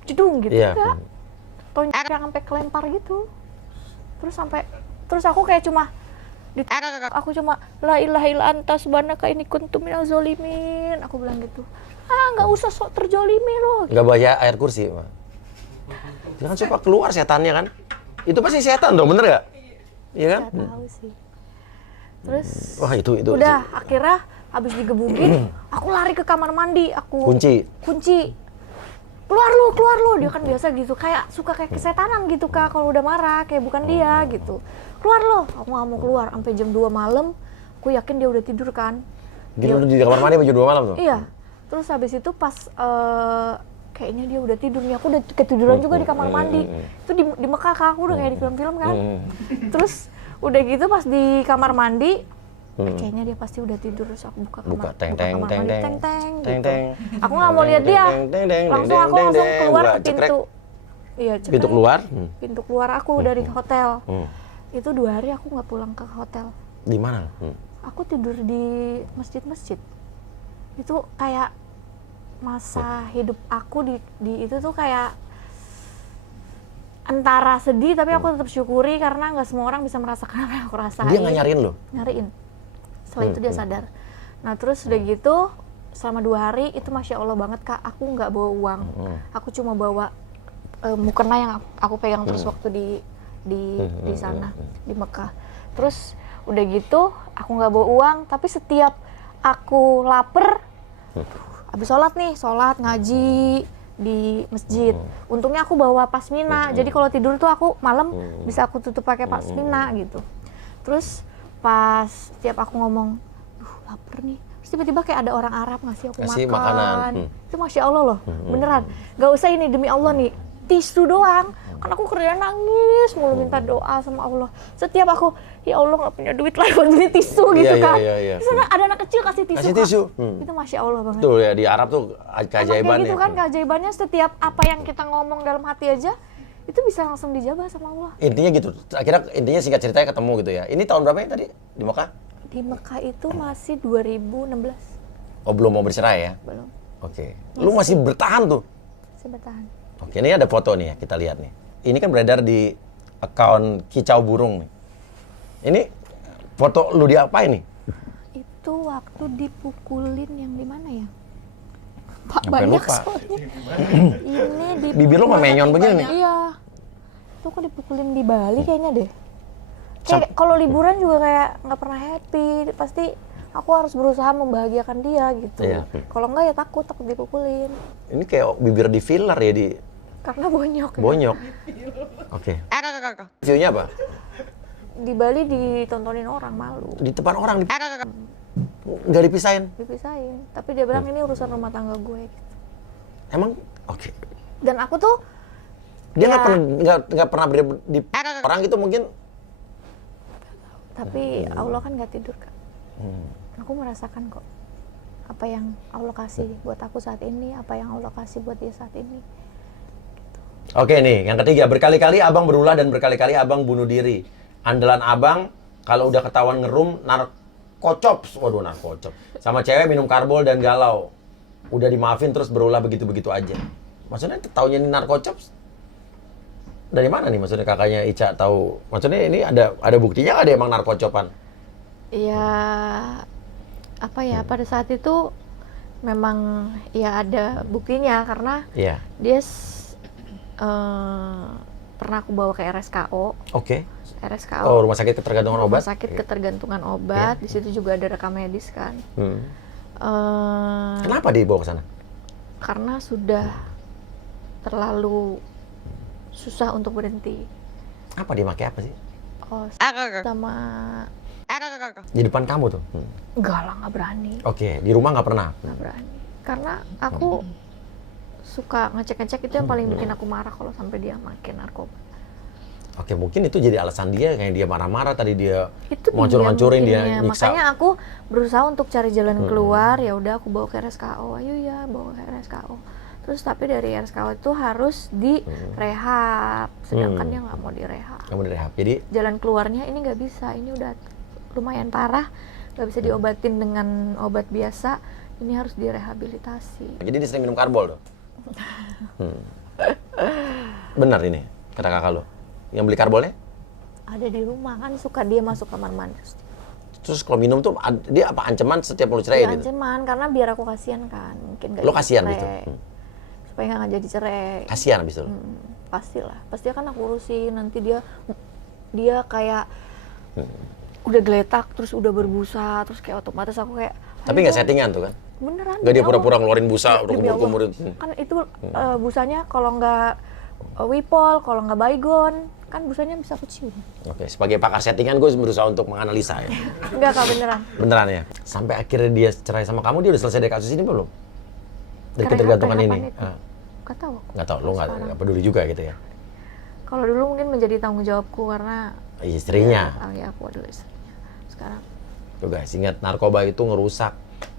jedung gitu enggak. Tonjok yang sampai kelempar gitu. Terus aku kayak cuma la ilaha illa anta subhanaka inni kuntu minaz zalimin. Aku bilang gitu. Nggak usah sok terjolimi loh. Nggak baca ayat kursi, Ma. Jangan supaya keluar setannya kan. Itu pasti setan dong, bener nggak? Iya kan? Nggak tahu sih. Terus wah itu udah akhirnya habis digebukin, aku lari ke kamar mandi, aku kunci. Keluar lu, dia kan biasa gitu, kayak suka kayak kesetanan gitu Kak, kalau udah marah, kayak bukan dia gitu. Keluar lo, aku nggak mau keluar, sampai jam 2 malam, aku yakin dia udah tidur kan. Dia udah di kamar mandi jam 2 malam tuh? Iya, terus habis itu pas kayaknya dia udah tidur nih, aku udah ketiduran juga di kamar mandi. Itu di Mekah Kak, aku udah kayak di film-film kan. Terus udah gitu pas di kamar mandi, kayaknya dia pasti udah tidur, terus aku buka kamar mandi, aku nggak mau lihat dia, langsung keluar ke pintu, pintu keluar, pintu keluar aku dari hotel. Itu 2 hari aku nggak pulang ke hotel. Di mana? Aku tidur di masjid-masjid. Itu kayak masa hidup aku di itu tuh kayak antara sedih tapi aku tetap syukuri karena nggak semua orang bisa merasakan apa yang aku rasain. Dia nggak nyariin lo? Nyariin. Setelah itu dia sadar. Nah terus udah gitu selama 2 hari itu Masya Allah banget Kak, aku nggak bawa uang. Aku cuma bawa mukena yang aku pegang terus waktu di sana di Mekah. Terus udah gitu aku nggak bawa uang, tapi setiap aku lapar habis sholat ngaji di masjid. Untungnya aku bawa pasmina, jadi kalau tidur tuh aku malam bisa aku tutup pakai pasmina gitu. Terus pas setiap aku ngomong, lapar nih, terus tiba-tiba kayak ada orang Arab ngasih aku makan. Itu Masya Allah loh, beneran. Gak usah ini demi Allah nih, tisu doang. Kan aku kerjaan nangis, mulu minta doa sama Allah. Setiap aku, ya Allah nggak punya duit lah buat beli tisu gitu kan. Di sana ada anak kecil kasih tisu. Itu Masya Allah banget. Betul ya, di Arab tuh keajaibannya. Kayak gitu kan, keajaibannya setiap apa yang kita ngomong dalam hati aja, itu bisa langsung dijabah sama Allah. Intinya gitu, akhirnya intinya singkat ceritanya ketemu gitu ya. Ini tahun berapa ya tadi di Mekah? Di Mekah itu masih 2016. Oh belum mau bercerai ya? Belum. Oke. Lu masih bertahan tuh? Masih bertahan. Oke, ini ada foto nih ya, kita lihat nih. Ini kan beredar di akun Kicau Burung nih. Ini foto lu diapain nih? Itu waktu dipukulin yang di mana ya? Pak, sampai banyak lupa. soalnya. Ini di Bibir lu menyon begini nih? Iya. Itu aku dipukulin di Bali kayaknya deh. Kayak kalau liburan juga kayak nggak pernah happy. Pasti aku harus berusaha membahagiakan dia gitu. Iya. Kalau nggak ya takut dipukulin. Ini kayak bibir di filler ya di... Karena bonyok. Bonyok. Oke. View-nya apa? Di Bali ditontonin orang, malu. Di depan orang. Nggak dipisahin? Dipisahin. Tapi dia bilang ini urusan rumah tangga gue. Gitu. Emang? Oke. Dan aku tuh dia nggak pernah di orang gitu mungkin. Tapi Allah kan nggak tidur Kak. Aku merasakan kok apa yang Allah kasih buat aku saat ini, apa yang Allah kasih buat dia saat ini. Oke nih, yang ketiga, berkali-kali abang berulah dan berkali-kali abang bunuh diri. Andalan abang, kalau udah ketahuan ngerum, narkocops. Waduh, narkocops. Sama cewek minum karbol dan galau. Udah dimaafin terus berulah begitu-begitu aja. Maksudnya taunya ini narkocops? Dari mana nih maksudnya kakaknya Ica tahu? Maksudnya ini ada buktinya nggak dia emang narkocopan? Iya, apa ya, pada saat itu memang ya ada buktinya karena dia pernah aku bawa ke RSKO. Oke. RSKO. Oh, rumah sakit ketergantungan obat. Rumah sakit ketergantungan obat. Di situ juga ada rekam medis kan. Kenapa dibawa ke sana? Karena sudah terlalu susah untuk berhenti. Apa dia pakai apa sih? Oh, sama di depan kamu tuh? Enggak lah, nggak berani. Oke, di rumah nggak pernah? Nggak berani. Karena aku suka ngecek-ngecek, itu yang paling bikin aku marah kalau sampai dia makin narkoba. Oke, mungkin itu jadi alasan dia, kayak dia marah-marah tadi dia itu ngancur-ngancurin dia nyiksa. Makanya aku berusaha untuk cari jalan keluar, ya udah aku bawa ke RSKO. Ayo ya, bawa ke RSKO. Terus tapi dari RSKO itu harus direhab, sedangkan dia nggak mau direhab. Nggak mau direhab, jadi jalan keluarnya ini nggak bisa, ini udah lumayan parah, nggak bisa diobatin dengan obat biasa, ini harus direhabilitasi. Jadi dia sering minum karbol tuh? Benar ini, kata kakak lo? Yang beli karbolnya? Ada di rumah kan, suka dia masuk kamar mandi. Terus kalau minum tuh dia apa ancaman setiap mau cerai gitu? Ancaman, karena biar aku kasihan kan, mungkin gak lo kasihan gitu? Supaya nggak jadi cerai. Kasihan abis itu? Pastilah, pasti akan aku urusin. Nanti dia kayak udah geletak, terus udah berbusa, terus kayak otomatis aku kayak. Tapi nggak settingan tuh kan? Beneran. Nggak dia pura-pura ngeluarin busa, udah kumur-kumur. Kan itu busanya kalau nggak Wipol, kalau nggak Baygon, kan busanya bisa aku cium. Oke, sebagai pakar settingan gue berusaha untuk menganalisa ya. Enggak Kak, beneran. Beneran ya? Sampai akhirnya dia cerai sama kamu, dia udah selesai dari kasus ini belum? Dari ketergantungan ini? Nggak tahu. Nggak tahu, lo nggak peduli juga gitu ya? Kalau dulu mungkin menjadi tanggung jawabku karena istrinya. Ya aku adalah istrinya. Sekarang. Tuh guys, ingat narkoba itu ngerusak,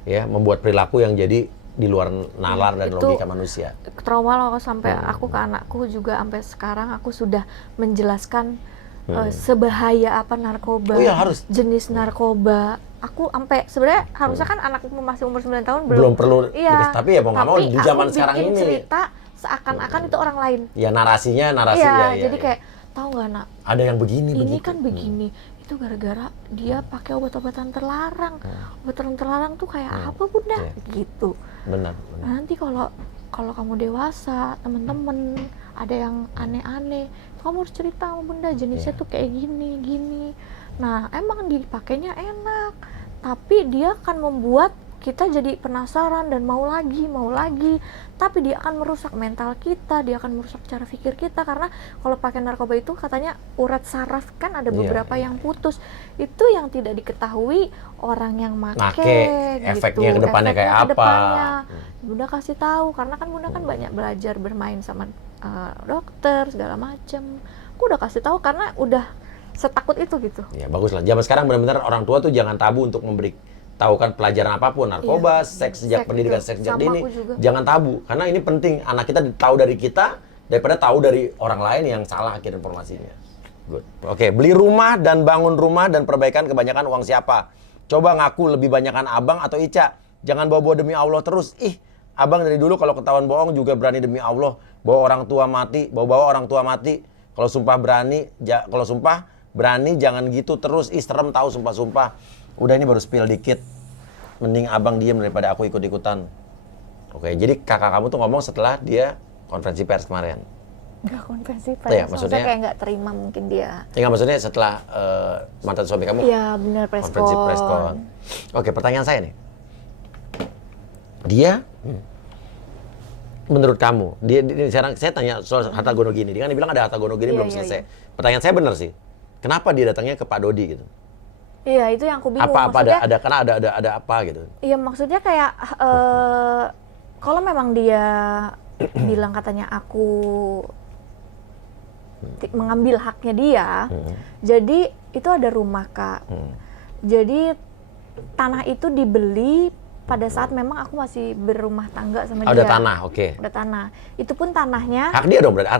ya, membuat perilaku yang jadi di luar nalar dan logika manusia. Trauma loh sampai aku ke anakku juga, sampai sekarang aku sudah menjelaskan sebahaya apa narkoba, harus. jenis narkoba. Aku sampai sebenarnya harusnya kan anakku masih umur 9 tahun belum perlu. Tapi ya mau nggak mau di zaman sekarang ini. Cerita seakan-akan itu orang lain. Ya narasi. Jadi kayak tahu nggak nak? Ada yang begini. Ini kan begini. Itu gara-gara dia pakai obat-obatan terlarang. Obat terlarang tuh kayak apa bunda? Gitu. Benar. Nanti kalau kamu dewasa, temen-temen ada yang aneh-aneh, kamu harus cerita sama bunda jenisnya tuh kayak gini. Nah emang dipakainya enak, tapi dia akan membuat kita jadi penasaran dan mau lagi, tapi dia akan merusak mental kita, dia akan merusak cara pikir kita, karena kalau pakai narkoba itu katanya urat saraf kan ada beberapa yang putus, itu yang tidak diketahui orang yang make gitu. Efeknya ke depannya kayak apa? Bunda kasih tahu, karena kan bunda kan banyak belajar bermain sama dokter segala macem. Aku udah kasih tahu karena udah setakut itu gitu. Ya bagus lah. Zaman sekarang benar-benar orang tua tuh jangan tabu untuk tahukan pelajaran apapun, narkoba, seks sejak pendidikan seks sejak dini, jangan tabu, karena ini penting anak kita tahu dari kita daripada tahu dari orang lain yang salah akhir informasinya. Good. Oke, beli rumah dan bangun rumah dan perbaikan kebanyakan uang siapa? Coba ngaku lebih banyakan abang atau Ica. Jangan bawa-bawa demi Allah terus. Abang dari dulu kalau ketahuan bohong juga berani demi Allah, bawa orang tua mati, bawa orang tua mati. Kalau sumpah berani, jangan gitu terus. Serem tahu sumpah-sumpah. Udah ini baru spill dikit. Mending abang diem daripada aku ikut-ikutan. Oke, jadi kakak kamu tuh ngomong setelah dia konferensi pers kemarin. Enggak konferensi pers, maksudnya kayak nggak terima mungkin dia. Ya maksudnya setelah mantan suami kamu. Iya benar, konferensi press con. Oke, pertanyaan saya nih. Dia menurut kamu, dia sekarang saya tanya soal harta gono gini. Dia kan bilang ada harta gono gini belum selesai. Pertanyaan saya benar sih. Kenapa dia datangnya ke Pak Dodi gitu? Iya, itu yang aku bingung. Apa karena ada apa gitu? Iya, maksudnya kayak kalau memang dia bilang katanya aku mengambil haknya dia, jadi itu ada rumah Kak. Jadi tanah itu dibeli pada saat memang aku masih berumah tangga sama dia. Ada tanah, oke. Ada tanah. Itu pun tanahnya. Hak dia dong berarti.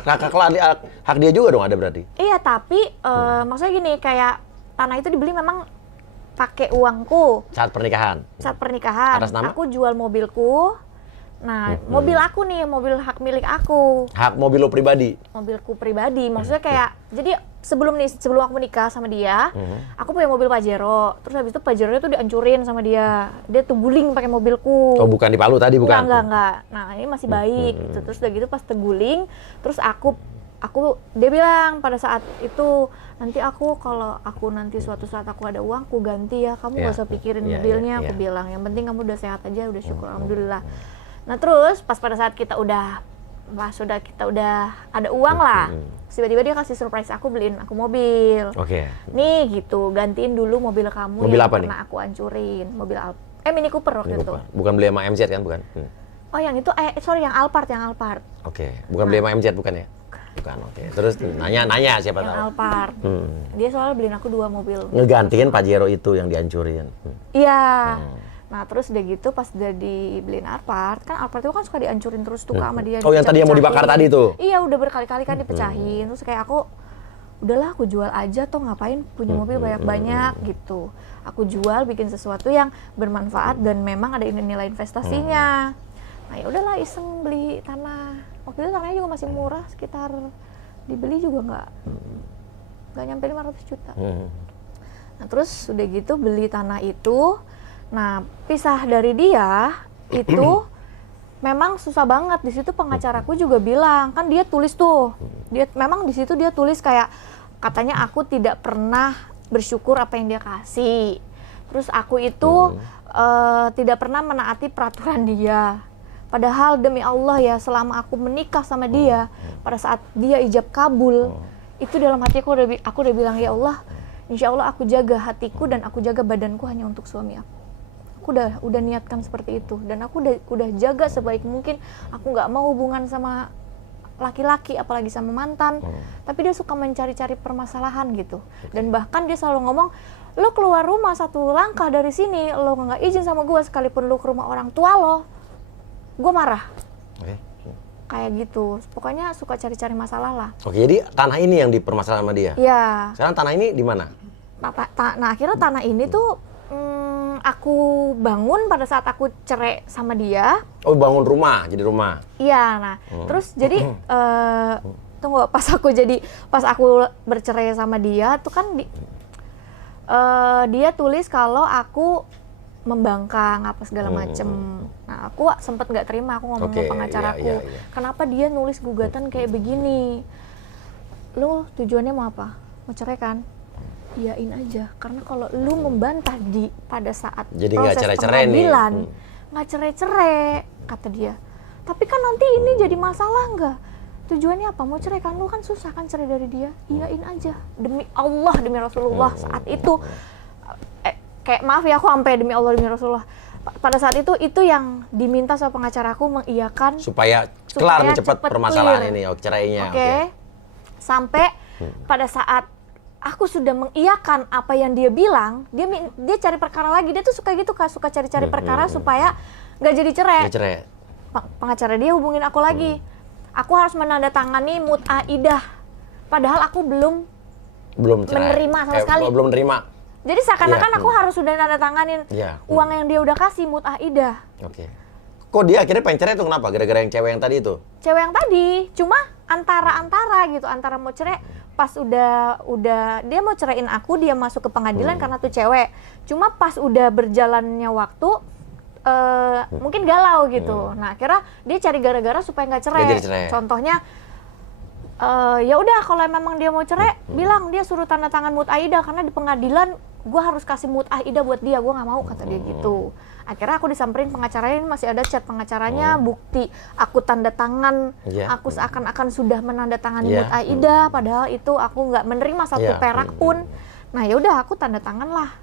Hak dia juga dong ada berarti. Iya, tapi maksudnya gini, kayak tanah itu dibeli memang pakai uangku. Saat pernikahan. Atas nama? Aku jual mobilku. Nah, mobil aku nih, mobil hak milik aku. Hak mobil lo pribadi? Mobilku pribadi. Maksudnya kayak, jadi sebelum aku menikah sama dia, aku punya mobil Pajero. Terus habis itu Pajero itu dihancurin sama dia. Dia terguling pakai mobilku. Oh, bukan di Palu tadi, bukan? Enggak. Nah, ini masih baik gitu. Terus udah gitu pas terguling, terus dia bilang pada saat itu, nanti kalau aku nanti suatu saat aku ada uang, aku ganti ya, kamu gak usah pikirin mobilnya. Aku bilang, yang penting kamu udah sehat aja, udah syukur alhamdulillah. Nah terus pas pada saat kita udah ada uang lah, tiba-tiba dia kasih surprise aku, beliin aku mobil. Nih gitu, gantiin dulu mobil kamu mobil yang apa pernah nih? aku hancurin, mobil Mini Cooper waktu itu. Bukan beli sama MZ kan, bukan? Oh yang itu, yang Alphard. Bukan beli sama MZ bukan ya? Bukan, Terus nanya siapa tahu. Yang Alphard. Dia soalnya beliin aku 2 mobil. Ngegantiin Pajero itu yang dihancurin. Iya. Nah terus udah gitu pas udah dibeliin Alphard, kan Alphard itu kan suka dihancurin terus tuh sama dia. Oh yang tadi yang mau dibakar tadi tuh? Iya udah berkali-kali kan dipecahin. Terus kayak udahlah aku jual aja, toh ngapain punya mobil banyak-banyak gitu. Aku jual, bikin sesuatu yang bermanfaat dan memang ada nilai investasinya. Nah ya udahlah iseng beli tanah. Waktu itu tanahnya juga masih murah, sekitar dibeli juga nggak nyampe 500 juta. Nah terus udah gitu beli tanah itu. Nah pisah dari dia itu memang susah banget. Di situ pengacaraku juga bilang, kan dia tulis tuh, memang di situ dia tulis kayak katanya aku tidak pernah bersyukur apa yang dia kasih. Terus aku itu tidak pernah menaati peraturan dia. Padahal demi Allah ya, selama aku menikah sama dia, pada saat dia ijab kabul, itu dalam hati aku udah bilang, ya Allah, insya Allah aku jaga hatiku dan aku jaga badanku hanya untuk suami aku. Aku udah niatkan seperti itu, dan aku udah jaga sebaik mungkin. Aku nggak mau hubungan sama laki-laki, apalagi sama mantan. Tapi dia suka mencari-cari permasalahan gitu. Dan bahkan dia selalu ngomong, lo keluar rumah 1 langkah dari sini, lo nggak izin sama gue, sekalipun lo ke rumah orang tua lo, gue marah. kayak gitu. Pokoknya suka cari-cari masalah lah. Oke, jadi tanah ini yang dipermasalahkan sama dia? Iya. Sekarang tanah ini di mana? Nah, akhirnya tanah ini tuh aku bangun pada saat aku cerai sama dia. Oh, bangun rumah, jadi rumah? Iya, nah terus jadi tunggu, pas aku bercerai sama dia tuh kan dia tulis kalau aku membangkang apa segala macem. Nah, aku sempet nggak terima, aku ngomong sama pengacaraku, kenapa dia nulis gugatan kayak begini? Lu tujuannya mau apa? Mau cerai kan? Iyain aja, karena kalau lu membantah pada saat jadi proses pengadilan, nggak cerai-cerai, kata dia. Tapi kan nanti ini jadi masalah nggak? Tujuannya apa? Mau cerai kan? Lu kan susah kan cerai dari dia? Iyain aja, demi Allah, demi Rasulullah. Saat itu kayak maaf ya, aku sampai demi Allah demi Rasulullah. Pada saat itu yang diminta sama pengacaraku mengiyakan supaya kelar cepat permasalahan ini, cerainya. Oke. Sampai pada saat aku sudah mengiyakan apa yang dia bilang, dia cari perkara lagi. Dia tuh suka gitu Kak, suka cari-cari perkara supaya nggak jadi cerai. Pengacara dia hubungin aku lagi. Aku harus menandatangani mut'aidah. Padahal aku belum menerima sama sekali. Belum terima. Jadi seakan-akan aku harus sudah nandatanganin uang yang dia udah kasih mut'aidah. Oke. Kok dia akhirnya pengen cerai itu kenapa? Gara-gara yang cewek yang tadi itu? Cewek yang tadi, cuma antara gitu, antara mau cerai pas udah dia mau ceraiin aku, dia masuk ke pengadilan karena tuh cewek. Cuma pas udah berjalannya waktu mungkin galau gitu. Nah, akhirnya dia cari gara-gara supaya nggak cerai. Contohnya ya udah kalau memang dia mau cerai, bilang dia suruh tanda tangan mut'aidah karena di pengadilan gue harus kasih mut'aidah buat dia, gue nggak mau, kata dia gitu. Akhirnya aku disamperin pengacaranya, ini masih ada chat pengacaranya, bukti aku tanda tangan, aku seakan-akan sudah menandatangani mut'aidah, padahal itu aku nggak menerima satu perak pun. Nah ya udah aku tanda tangan lah.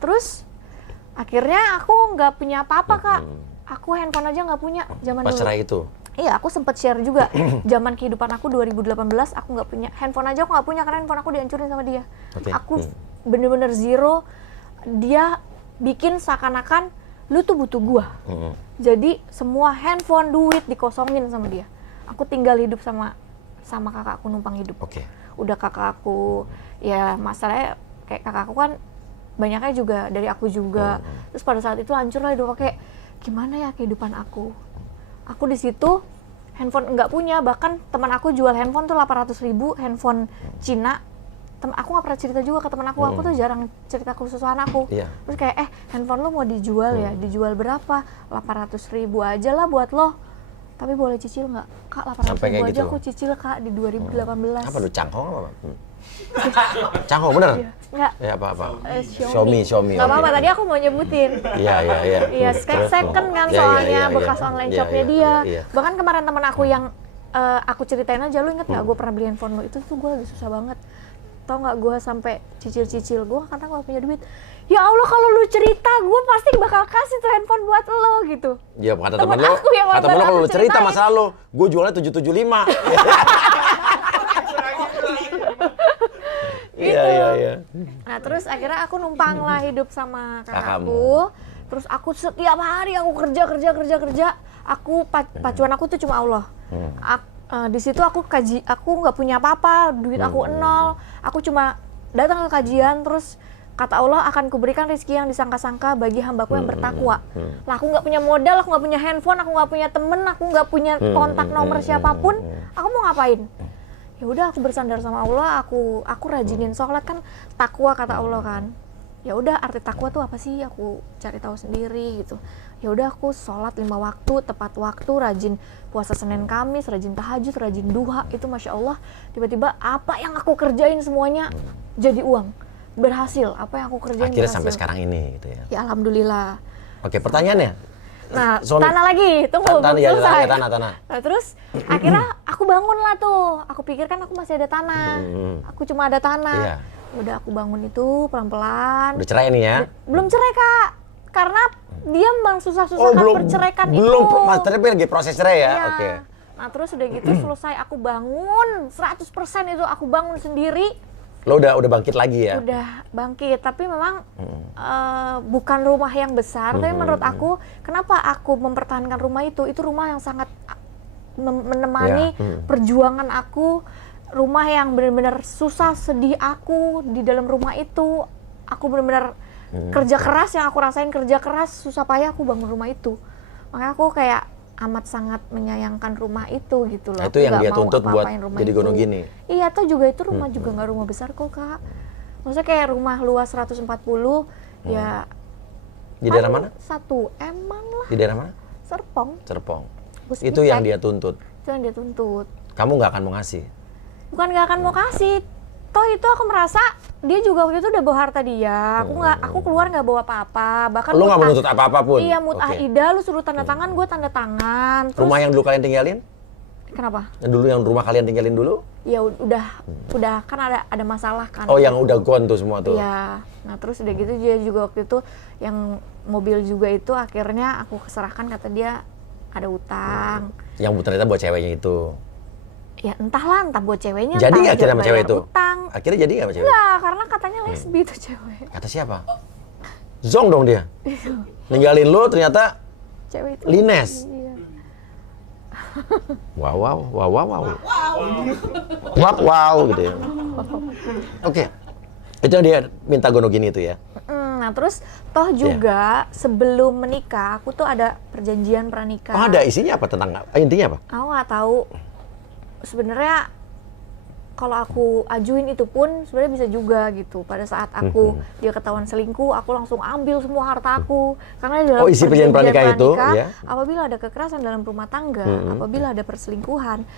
Terus akhirnya aku nggak punya apa-apa Kak, aku handphone aja nggak punya zaman dulu. Pas cerai itu? Iya, aku sempat share juga zaman kehidupan aku 2018, aku nggak punya handphone aja, aku nggak punya karena handphone aku dihancurin sama dia. Aku bener-bener zero. Dia bikin seakan-akan lu tuh butuh gua. Jadi semua handphone, duit dikosongin sama dia. Aku tinggal hidup sama kakakku, numpang hidup. Udah kakakku, ya masalahnya kayak kakakku kan banyaknya juga dari aku juga. Terus pada saat itu hancur lah hidup, kayak gimana ya kehidupan aku. Aku di situ handphone nggak punya, bahkan teman aku jual handphone tuh 800.000, handphone Cina. Aku nggak pernah cerita juga ke teman aku tuh jarang cerita kesusahan aku. Terus kayak handphone lo mau dijual ya, dijual berapa? 800.000 aja lah buat lo. Tapi boleh cicil nggak? Kak, 800.000 aja gitu. Aku cicil Kak di 2018. Apa lu cangkong apa? Cangkong bener? Enggak. Ya apa-apa. Xiaomi. Nggak apa-apa, tadi aku mau nyebutin. Iya. Iya, second kan soalnya bekas online shopnya dia. Bahkan kemarin teman aku yang aku ceritain aja, lu inget nggak gue pernah beli handphone lo? Itu tuh gue lagi susah banget. Tau nggak, gue sampai cicil gue karena gue punya duit. Ya Allah, kalau lu cerita, gue pasti bakal kasih tuh handphone buat lo gitu. Iya, kata temen lo kalau lu cerita masalah lo, gue jualnya 775. Iya. Nah terus akhirnya aku numpang lah hidup sama kakakku. Terus aku setiap hari aku kerja. Aku pacuan aku tuh cuma Allah. Di situ aku nggak punya apa-apa, duit aku nol. Aku cuma datang ke kajian, terus kata Allah akan kuberikan rezeki yang disangka-sangka bagi hambaku yang bertakwa. Lah aku nggak punya modal, aku nggak punya handphone, aku nggak punya temen, aku nggak punya kontak nomor siapapun. Aku mau ngapain? Ya udah aku bersandar sama Allah, aku rajinin sholat kan takwa kata Allah kan. Ya udah, arti takwa tuh apa sih? Aku cari tahu sendiri gitu. Ya udah aku sholat 5 waktu tepat waktu, rajin puasa Senin Kamis, rajin tahajud, rajin duha. Itu masya Allah, tiba-tiba apa yang aku kerjain semuanya jadi uang, berhasil. Apa yang aku kerjain akhirnya berhasil. Sampai sekarang ini gitu ya. Ya alhamdulillah. Oke, pertanyaannya. Nah, tanah lagi, tunggu belum selesai. Tanah. Nah, terus akhirnya aku bangun lah tuh. Aku pikir kan aku masih ada tanah. Aku cuma ada tanah. Udah aku bangun itu pelan-pelan. Udah cerai nih ya? Belum cerai Kak, karena dia memang susah-susahkan perceraikan itu. Belum, tapi lagi proses cerai ya? Oke. Nah terus udah gitu selesai aku bangun, 100% itu aku bangun sendiri. Lo udah bangkit lagi ya? Udah bangkit, tapi memang bukan rumah yang besar, tapi menurut aku, kenapa aku mempertahankan rumah itu rumah yang sangat menemani perjuangan aku, rumah yang benar-benar susah, sedih aku di dalam rumah itu. Aku benar-benar kerja keras, yang aku rasain kerja keras, susah payah aku bangun rumah itu. Makanya aku kayak amat sangat menyayangkan rumah itu gitu loh. Nah, itu yang dia tuntut buat jadi Gonogini. Iya, atau juga itu rumah juga nggak rumah besar kok, Kak. Maksudnya kayak rumah luas 140 ya. Di daerah mana? 1M-an lah. Di daerah mana? Serpong. Itu yang dia tuntut. Itu yang dia tuntut. Kamu nggak akan mau ngasih? Bukan nggak akan mau kasih. Toh itu aku merasa dia juga waktu itu udah bawa harta dia. Aku keluar nggak bawa apa-apa. Bahkan lu nggak menuntut apa-apa pun? Iya, Ida lu suruh tanda tangan, gue tanda tangan. Terus, rumah yang dulu kalian tinggalin? Kenapa? Yang rumah kalian tinggalin dulu? Ya udah kan ada masalah kan. Oh, yang udah gone tuh semua tuh? Iya. Nah terus udah gitu dia juga waktu itu yang mobil juga itu akhirnya aku keserahkan, kata dia ada utang. Yang ternyata buat ceweknya itu? Ya entahlah, entah buat ceweknya. Jadi nggak akhirnya sama cewek itu? Utang. Akhirnya jadi nggak sama cewek? Enggak, karena katanya lesbi tuh cewek. Kata siapa? Zong dong dia? Ninggalin lu ternyata cewek itu. Lines? Iya. Wow gitu ya. Oke. Itu yang dia minta Gonogini itu ya? Nah terus toh juga sebelum menikah aku tuh ada perjanjian pranikah. Oh, ada isinya apa tentang intinya apa? Aku nggak tahu. Sebenarnya kalau aku ajuin itu pun sebenarnya bisa juga gitu. Pada saat dia ketahuan selingkuh, aku langsung ambil semua harta aku. Karena dalam isi perjanjian pranikah itu, ya? Apabila ada kekerasan dalam rumah tangga, apabila ada perselingkuhan,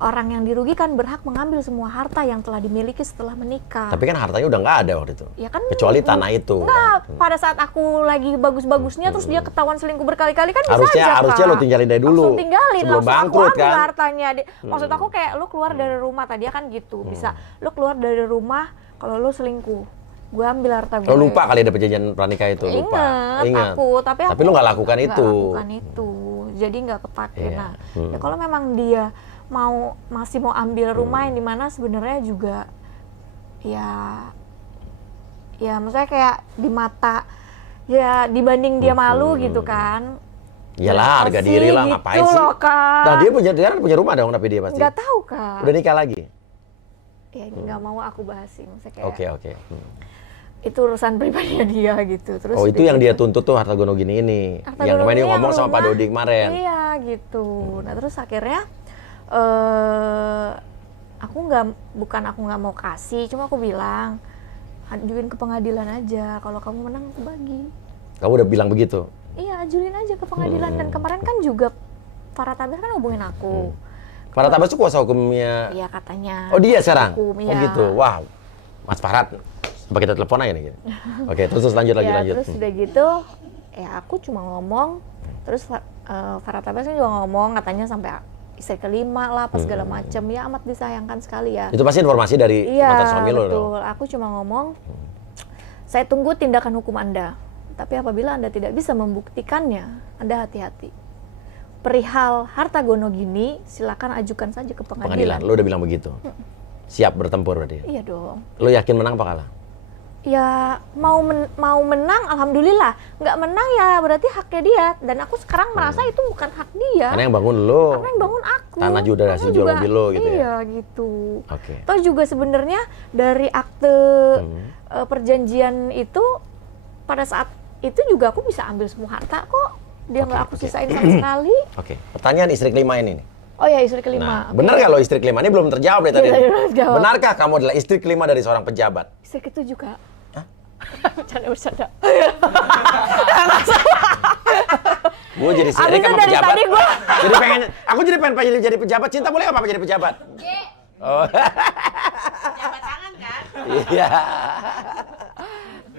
orang yang dirugikan berhak mengambil semua harta yang telah dimiliki setelah menikah. Tapi kan hartanya udah nggak ada waktu itu. Ya kan, kecuali tanah itu. Enggak, pada saat aku lagi bagus-bagusnya terus dia ketahuan selingkuh berkali-kali kan bisa aja, harusnya lo tinggalin dari dulu. Langsung tinggalin, sebelum langsung bangkrut, aku ambil kan? hartanya. Maksud aku kayak lo keluar dari rumah tadi kan gitu. Bisa lo keluar dari rumah kalau lo selingkuh. Gue ambil harta gue. Lo lupa kali ada perjanjian pranikah itu? Ingat. Tapi lo nggak lakukan itu. Jadi nggak kepake. Nah, ya kalau memang dia masih mau ambil rumah yang dimana sebenarnya juga ya maksudnya kayak di mata ya dibanding dia malu gitu kan. Iyalah, harga diri lah, ngapain gitu sih? Loh, Kak. Nah, dia punya rumah dong, tapi dia pasti. Nggak tahu, Kak. Udah nikah lagi? Ya nggak mau aku bahas sih, maksudnya kayak. Oke. Itu urusan pribadinya dia gitu. Terus itu yang dia tuntut tuh harta Gonogini ini. Yang kemarin dia ngomong sama Pak Dodi kemarin. Iya gitu. Nah terus akhirnya aku nggak mau kasih, cuma aku bilang ajuin ke pengadilan aja, kalau kamu menang aku bagi. Kamu udah bilang begitu? Iya, ajuin aja ke pengadilan. Dan kemarin kan juga Farah Tabas kan hubungin aku. Farah Tabas itu kuasa hukumnya? Iya katanya. Oh dia sekarang? Iya. Oh gitu, wah Mas Farad, sampai kita telepon aja nih. Oke, terus lanjut. Terus udah gitu, ya aku cuma ngomong, terus Farah Tabas kan juga ngomong katanya sampai istri kelima lah, apa segala macam, ya amat disayangkan sekali ya. Itu pasti informasi dari mantan suami lo dong? Iya, betul. Aku cuma ngomong, saya tunggu tindakan hukum Anda. Tapi apabila Anda tidak bisa membuktikannya, Anda hati-hati. Perihal harta Gonogini, silakan ajukan saja ke pengadilan. Lo udah bilang begitu? Siap bertempur berarti? Iya dong. Lo yakin menang apa kalah? Ya mau menang alhamdulillah, nggak menang ya berarti haknya dia, dan aku sekarang merasa itu bukan hak dia. Karena yang bangun lo. Karena yang bangun aku. Tanah juga hasil jual mobil lo gitu ya. Iya gitu. Oke. Toh juga sebenarnya dari akte perjanjian itu pada saat itu juga aku bisa ambil semua harta kok. Dia nggak aku sisain sama sekali. Oke. Pertanyaan istri kelima ini nih. Oh ya, istri kelima. Nah, benar nggak lo istri kelima? Ini belum terjawab dari tadi. Jawab. Benarkah kamu adalah istri kelima dari seorang pejabat? Istri ketujuh, Kak. Hah? Bercanda. Gue jadi sirik sama pejabat. Aku jadi pengen jadi pejabat. Cinta boleh nggak Papa jadi pejabat? Oh. Jabat tangan kan? Iya.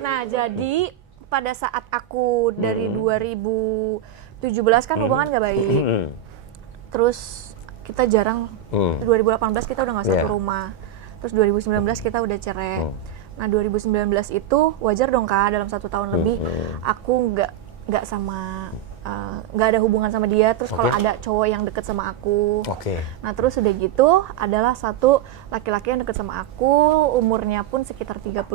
Nah, jadi pada saat aku dari 2017 kan hubungan nggak baik. Terus kita jarang, 2018 kita udah nggak satu rumah. Terus 2019 kita udah cerai. Nah 2019 itu wajar dong Kak, dalam 1 tahun lebih aku nggak ada hubungan sama dia. Terus kalau ada cowok yang deket sama aku, nah terus udah gitu adalah satu laki-laki yang deket sama aku, umurnya pun sekitar 34.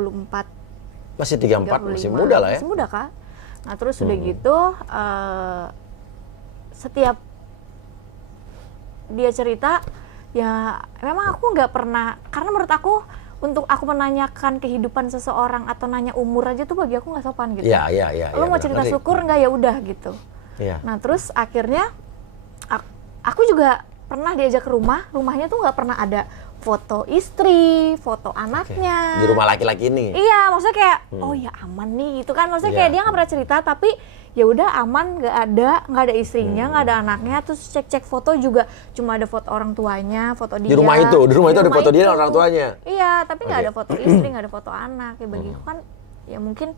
Masih 34, masih muda lah ya? Masih muda Kak. Nah terus udah gitu setiap dia cerita, ya memang aku nggak pernah, karena menurut aku untuk aku menanyakan kehidupan seseorang atau nanya umur aja tuh bagi aku nggak sopan gitu. Iya. Lo mau cerita syukur nggak, ya udah gitu. Iya. Nah terus akhirnya aku juga pernah diajak ke rumahnya tuh nggak pernah ada foto istri, foto anaknya. Di rumah laki-laki ini? Iya, maksudnya kayak, oh ya aman nih gitu kan. Maksudnya kayak dia nggak pernah cerita, tapi ya udah aman, nggak ada istrinya, nggak ada anaknya. Terus cek foto juga cuma ada foto orang tuanya, foto dia. Di rumah itu ada foto dia dan orang tuanya? Iya, tapi nggak ada foto istri, nggak ada foto anak. Ya bagiku kan, ya mungkin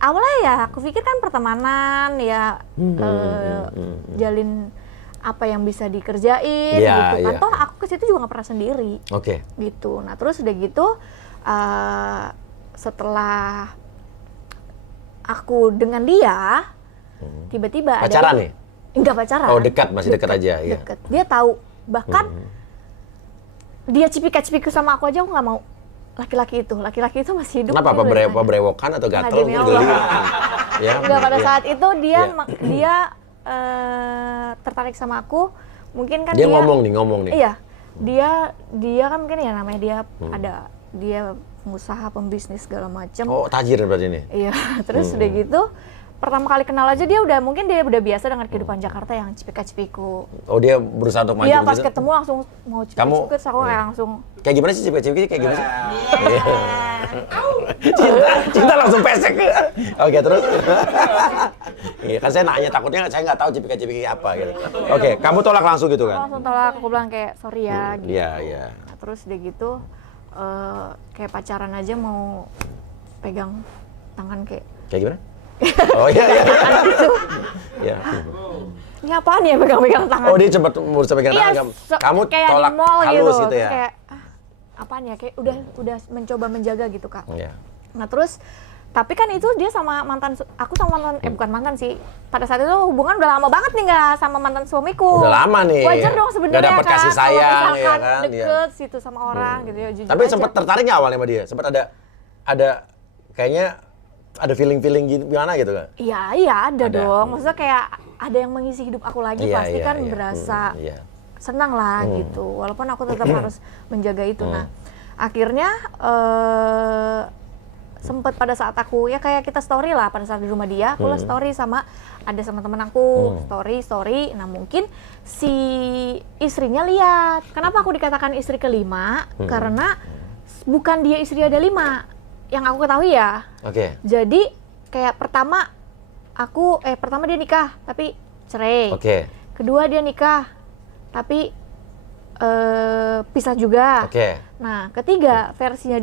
awalnya ya aku pikir kan pertemanan, ya jalin apa yang bisa dikerjain gitu kan. Toh aku ke situ juga nggak pernah sendiri. Gitu. Nah terus udah gitu setelah aku dengan dia tiba-tiba ada pacaran nih? Enggak pacaran. Oh dekat, masih dekat aja. Dekat. Dia tahu, bahkan dia cipika-cipiku sama aku aja aku nggak mau. Laki-laki itu masih hidup. Kenapa? Apa berewokan atau gatel? Ya. Enggak, pada saat itu dia tertarik sama aku, mungkin kan dia ngomong nih. Iya, dia kan mungkin ya namanya dia pengusaha, pembisnis segala macam. Oh, tajir berarti ini. Iya, terus udah gitu pertama kali kenal aja dia udah biasa dengan kehidupan Jakarta yang cipika-cipiku. Oh, dia berusaha untuk maju. Iya, pas ketemu langsung mau cipika-cipik, aku langsung. Kayak gimana sih cipika-cipik kayak gimana sih? Cinta langsung pesek. Oke, terus. Iya, kan saya nanya, takutnya saya nggak tahu cipika-cipik apa gitu. Oke, kamu tolak langsung gitu kan? Langsung tolak, aku bilang kayak sorry ya gitu. Iya. Nah, terus udah gitu kayak pacaran aja mau pegang tangan kayak gimana? Oh iya. Iya. Ini apaan ya pegang-pegang tangan? Oh, dia sempat berusaha pegang tangan. Kamu kayak tolak di mall halus gitu ya? Kayak apaan ya? Kayak udah mencoba menjaga gitu, Kak. Iya. Nah, terus tapi kan itu dia sama aku sama mantan, bukan mantan sih. Pada saat itu hubungan udah lama banget nih nggak sama mantan suamiku. Udah lama nih. Wajar dong sebenarnya kan. Gak dapet kasih sayang ya kan. Deket situ sama orang gitu ya. Tapi sempat tertarik nggak awalnya sama dia? Sempat ada kayaknya ada feeling gimana gitu kan? Iya ada dong. Maksudnya kayak ada yang mengisi hidup aku lagi, pasti kan berasa senang lah gitu. Walaupun aku tetap harus menjaga itu. Nah, akhirnya sempet pada saat aku ya kayak kita story lah pada saat di rumah dia, aku lah story sama teman aku, story. Nah mungkin si istrinya lihat. Kenapa aku dikatakan istri kelima? Karena bukan dia istri ada 5 yang aku ketahui ya. Jadi kayak pertama dia nikah tapi cerai. Kedua dia nikah tapi pisah juga. Nah ketiga versinya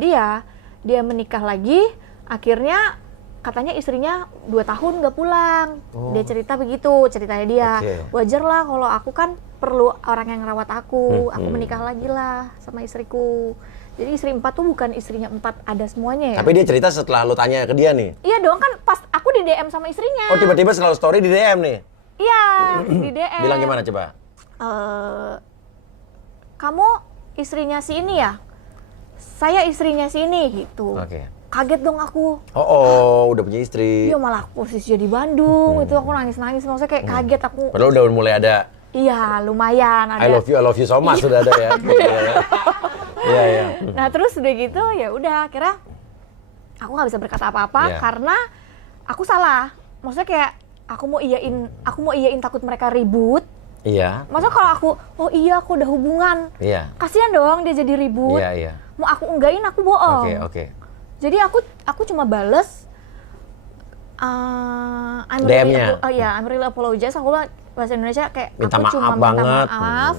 dia menikah lagi, akhirnya katanya istrinya 2 tahun nggak pulang. Dia cerita begitu, ceritanya dia. Wajar lah kalau aku kan perlu orang yang ngerawat aku menikah lagi lah sama istriku. Jadi istri 4 tuh bukan istrinya 4 ada semuanya ya. Tapi dia cerita setelah lu tanya ke dia nih? Iya dong, kan pas aku di DM sama istrinya. Oh tiba-tiba selalu story di DM nih? Iya, di DM. Bilang gimana coba? Kamu istrinya si ini ya? Saya istrinya si ini gitu. Kaget dong aku. Oh, udah punya istri. Iya, malah posisinya di Bandung. Itu aku nangis-nangis, maksudnya kayak kaget aku. Padahal udah mulai ada. Iya, lumayan ada. I love you so much sudah ada ya. Iya. Nah, terus udah gitu ya udah akhirnya aku nggak bisa berkata apa-apa karena aku salah. Maksudnya kayak aku mau iyain takut mereka ribut. Iya. Masa kalau aku aku udah hubungan. Iya. Kasihan dong dia jadi ribut. Iya. Mau aku enggain aku bohong. Oke. Jadi aku cuma bales I'm really apologize. Aku bahasa Indonesia kayak aku cuma minta maaf.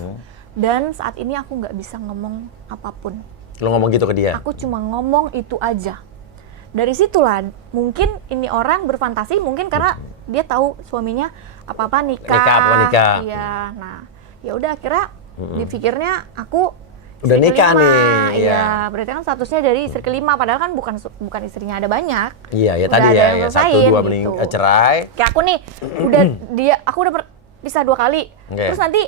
Dan saat ini aku nggak bisa ngomong apapun. Lo ngomong gitu ke dia? Aku cuma ngomong itu aja. Dari situlah mungkin ini orang berfantasi mungkin karena dia tahu suaminya apa-apa nikah. Iya. Nah, ya udah akhirnya dipikirnya aku udah nikah nih. Iya, berarti kan statusnya dari istri kelima padahal kan bukan istrinya ada banyak. Iya, ya tadi ya 1, 2 gitu. Cerai. Kayak aku nih aku udah pisah 2 kali. Terus nanti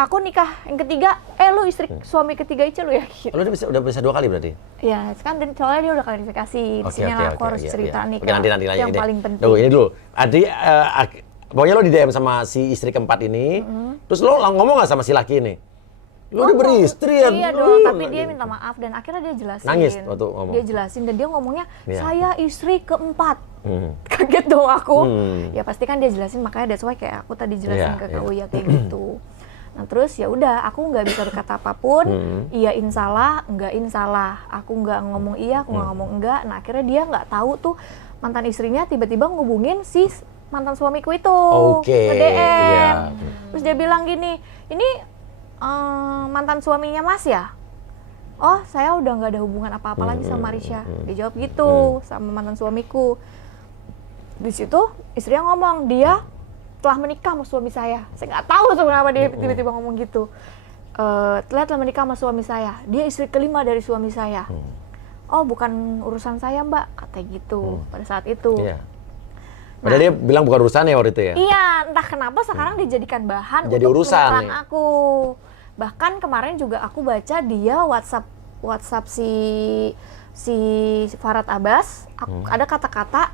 aku nikah yang ketiga, lu suami ketiga Ica lu ya? Gitu. Lu udah bisa 2 kali berarti? Iya, kan soalnya dia udah klarifikasi. Di sini aku harus cerita nih. Nanti yang paling penting. Ini dulu. Pokoknya lo di DM sama si istri keempat ini, terus lo ngomong nggak sama si laki ini? Lo udah beristri ya? Iya dong, tapi dia minta maaf dan akhirnya dia jelasin. Nangis waktu ngomong? Dia jelasin dan dia ngomongnya, saya istri keempat. Kaget dong aku. Ya pasti kan dia jelasin, makanya that's why kayak aku tadi jelasin ke Kak Uya kayak gitu. Nah terus ya udah, aku nggak bisa berkata apapun, iyain salah, enggakin salah. Aku nggak ngomong iya, aku nggak ngomong enggak. Nah akhirnya dia nggak tahu tuh mantan istrinya tiba-tiba ngehubungin si mantan suamiku itu, nge-DM. Terus dia bilang gini, ini mantan suaminya Mas ya? Oh saya udah nggak ada hubungan apa-apa lagi sama Marisha. Dia jawab gitu sama mantan suamiku. Di situ istrinya ngomong, dia telah menikah sama suami saya. Saya nggak tahu kenapa dia tiba-tiba ngomong gitu. Telah menikah sama suami saya. Dia istri kelima dari suami saya. Oh bukan urusan saya mbak, kata gitu pada saat itu. Padahal dia bilang bukan urusannya waktu itu ya? Iya, entah kenapa sekarang dijadikan bahan jadi untuk urusan aku. Bahkan kemarin juga aku baca dia WhatsApp si Farhad Abbas, ada kata-kata,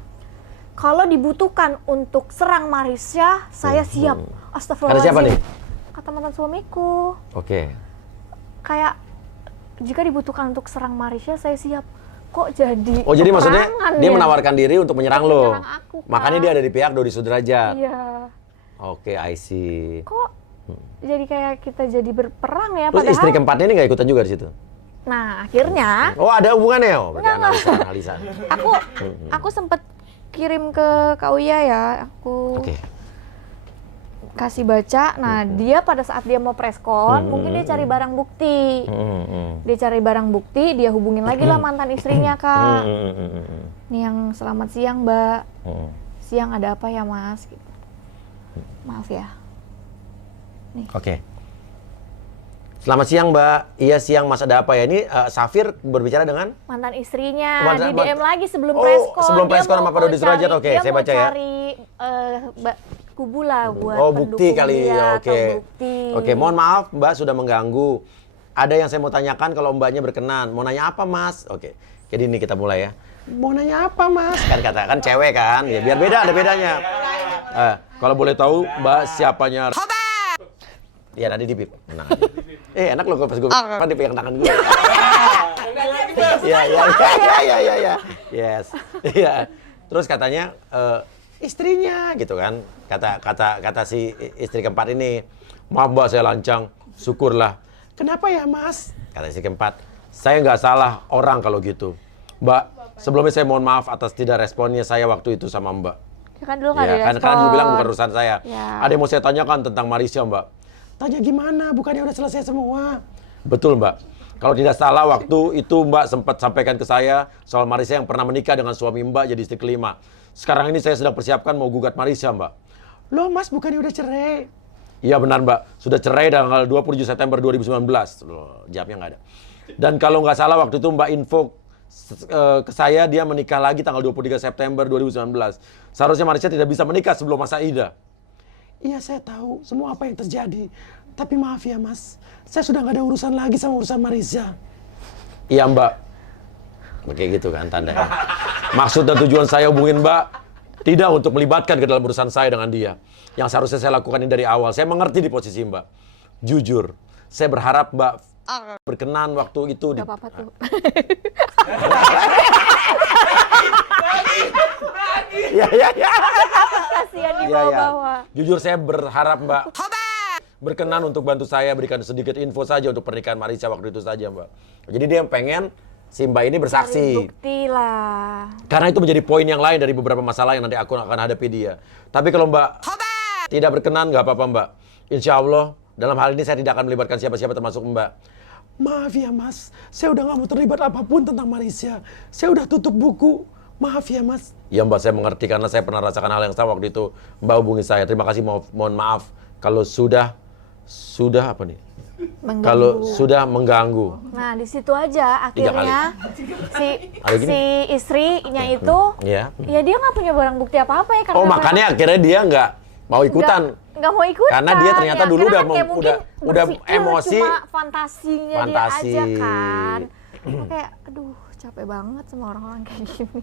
kalau dibutuhkan untuk serang Marisha, saya siap. Astagfirullahaladzim. Kata siapa nih? Kata mantan suamiku. Oke. Kayak, jika dibutuhkan untuk serang Marisha, saya siap. Kok jadi Oh jadi maksudnya dia ya? menawarkan diri untuk menyerang lo? Aku, makanya dia ada di pihak Dodi Sudrajat? Iya. Oke, I see. Kok jadi kayak kita jadi berperang ya? Terus padahal istri keempatnya ini nggak ikutan juga di situ? Nah akhirnya Oh ada hubungannya? Oh, berarti analisan. Aku sempet kirim ke Kak Uya ya, aku kasih baca. Nah dia pada saat dia mau preskon, mungkin dia cari barang bukti. Dia cari barang bukti, dia hubungin lagi lah mantan istrinya Kak. Nih yang selamat siang Mbak, siang ada apa ya Mas? Gitu. Maaf ya. Nih. Oke. Selamat siang Mbak, iya siang Mas ada apa ya? Ini Safir berbicara dengan? Mantan istrinya, di DM lagi sebelum preskon. Sebelum preskon sama Pak Dodi Sudrajat, oke saya baca ya. Dia mau cari kubu lah buat bukti kali, oke. Bukti. Oke, mohon maaf Mbak sudah mengganggu. Ada yang saya mau tanyakan kalau Mbaknya berkenan. Mau nanya apa Mas? Oke, jadi ini kita mulai ya. Mau nanya apa Mas? Kan katakan cewek kan, ya biar beda, ada bedanya. Kalau boleh tahu Mbak siapanya? Iya nanti dipip. Nah, enak loh pas gue kan dipegang tangan gue. Iya. Yes. Iya. Terus katanya istrinya gitu kan. Kata si istri keempat ini, "Maaf Mbak saya lancang." Syukurlah. "Kenapa ya, Mas?" Kata istri keempat. "Saya nggak salah orang kalau gitu. Mbak, sebelumnya saya mohon maaf atas tidak responnya saya waktu itu sama Mbak." Ya kan dulu nggak direspon. Kan juga bilang bukan urusan saya. Ya. Ada yang mau saya tanyakan tentang Marisha, Mbak. Tanya gimana? Bukannya udah selesai semua? Betul, Mbak. Kalau tidak salah waktu itu Mbak sempat sampaikan ke saya soal Marisha yang pernah menikah dengan suami Mbak jadi istri kelima. Sekarang ini saya sedang persiapkan mau gugat Marisha, Mbak. Loh, Mas, bukannya udah cerai? Iya benar, Mbak. Sudah cerai tanggal 27 September 2019. Loh, jawabnya nggak ada. Dan kalau nggak salah waktu itu Mbak info ke saya dia menikah lagi tanggal 23 September 2019. Seharusnya Marisha tidak bisa menikah sebelum masa idah. Iya saya tahu semua apa yang terjadi. Tapi maaf ya Mas, saya sudah nggak ada urusan lagi sama urusan Marisha. Iya Mbak. Kayak gitu kan tandanya. Maksud dan tujuan saya hubungin Mbak tidak untuk melibatkan ke dalam urusan saya dengan dia. Yang seharusnya saya lakukan ini dari awal. Saya mengerti di posisi Mbak. Jujur, saya berharap Mbak berkenan waktu itu. Gak apa-apa tuh. Ya. Kasihan di bawah-bawah. Jujur saya berharap Mbak berkenan untuk bantu saya berikan sedikit info saja untuk pernikahan Marisha waktu itu saja Mbak. Jadi dia pengen si Mbak ini bersaksi. Cari bukti lah. Karena itu menjadi poin yang lain dari beberapa masalah yang nanti aku akan hadapi dia. Tapi kalau Mbak tidak berkenan nggak apa-apa Mbak. Insya Allah dalam hal ini saya tidak akan melibatkan siapa-siapa termasuk Mbak. Maaf ya Mas, saya udah nggak mau terlibat apapun tentang Marisha. Saya udah tutup buku. Maaf ya Mas. Ya Mbak, saya mengerti karena saya pernah rasakan hal yang sama waktu itu. Mbak hubungi saya. Terima kasih, mohon maaf kalau sudah apa nih? Mengganggu. Kalau sudah mengganggu. Nah, di situ aja akhirnya si istrinya itu ya dia nggak punya barang bukti apa-apa ya karena makanya akhirnya dia nggak mau ikutan. Nggak mau ikutan. Karena dia ternyata ya, dulu udah berpikir emosi. Cuma fantasinya dia aja kan. Kayak aduh, capek banget sama orang-orang kayak gini.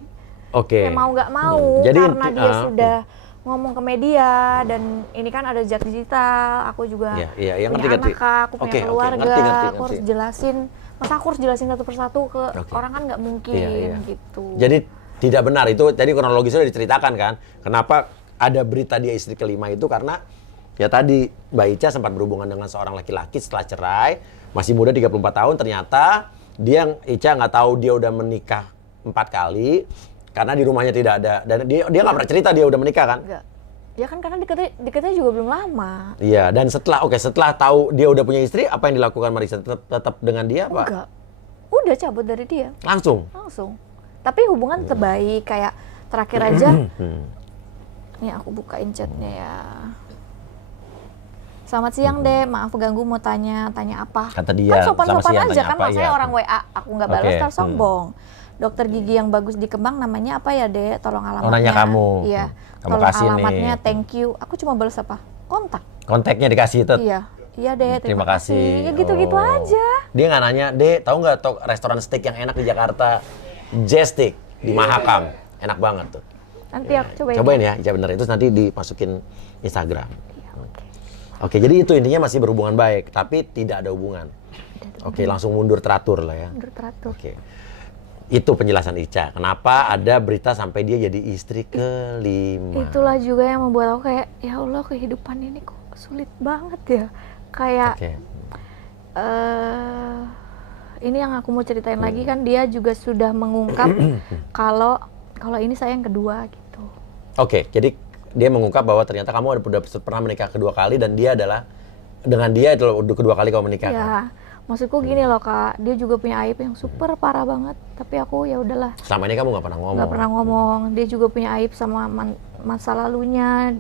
Oke. Mau nggak mau, jadi, karena dia sudah ngomong ke media dan ini kan ada jejak digital, aku juga punya anak, aku punya keluarga, aku harus jelasin. Masa aku harus jelasin satu persatu ke orang, kan nggak mungkin gitu. Jadi tidak benar itu. Tadi kronologisnya sudah diceritakan kan. Kenapa ada berita dia istri kelima itu karena ya tadi Mbak Ica sempat berhubungan dengan seorang laki-laki setelah cerai, masih muda 34 tahun, ternyata Ica nggak tahu dia udah menikah 4 kali karena di rumahnya tidak ada, dan dia nggak pernah cerita dia udah menikah kan? Enggak. Ya kan karena deketnya juga belum lama. Iya, dan setelah tahu dia udah punya istri, apa yang dilakukan Marissa? Tetap dengan dia apa? Enggak. Udah cabut dari dia. Langsung. Tapi hubungan tetap baik, kayak terakhir aja. Nih aku bukain chatnya ya. Selamat siang Dek, maaf ganggu, mau tanya apa? Kata dia. Kan sopan-sopan aja kan, maksudnya orang WA, aku nggak balas, ntar sombong. Dokter gigi yang bagus di Kemang namanya apa ya Dek? Tolong alamatnya. Nanya kamu. Iya. Kamu tolong kasih alamatnya, nih. Thank you. Aku cuma balas apa? Kontaknya dikasih itu. Iya Dek, terima kasih. Ya gitu-gitu aja. Dia nggak nanya, Dek, tahu nggak restoran steak yang enak di Jakarta? J-Steak di Mahakam. Enak banget tuh. Nanti aku cobain. Cobain ya, bener. Itu nanti dimasukin Instagram. Oke, jadi itu intinya masih berhubungan baik, tapi tidak ada hubungan. Oke, langsung mundur teratur lah ya. Mundur teratur. Oke. Itu penjelasan Ica. Kenapa ada berita sampai dia jadi istri kelima. Itulah juga yang membuat aku kayak, ya Allah, kehidupan ini kok sulit banget ya. Kayak, ini yang aku mau ceritain lagi kan, dia juga sudah mengungkap kalau ini saya yang kedua gitu. Oke, jadi dia mengungkap bahwa ternyata kamu udah pernah menikah kedua kali dan dia adalah dengan dia itu kedua kali kamu menikah. Ya, maksudku gini loh Kak, dia juga punya aib yang super parah banget, tapi aku ya udahlah. Selama ini kamu nggak pernah ngomong. Nggak pernah ngomong. Dia juga punya aib sama masa lalunya,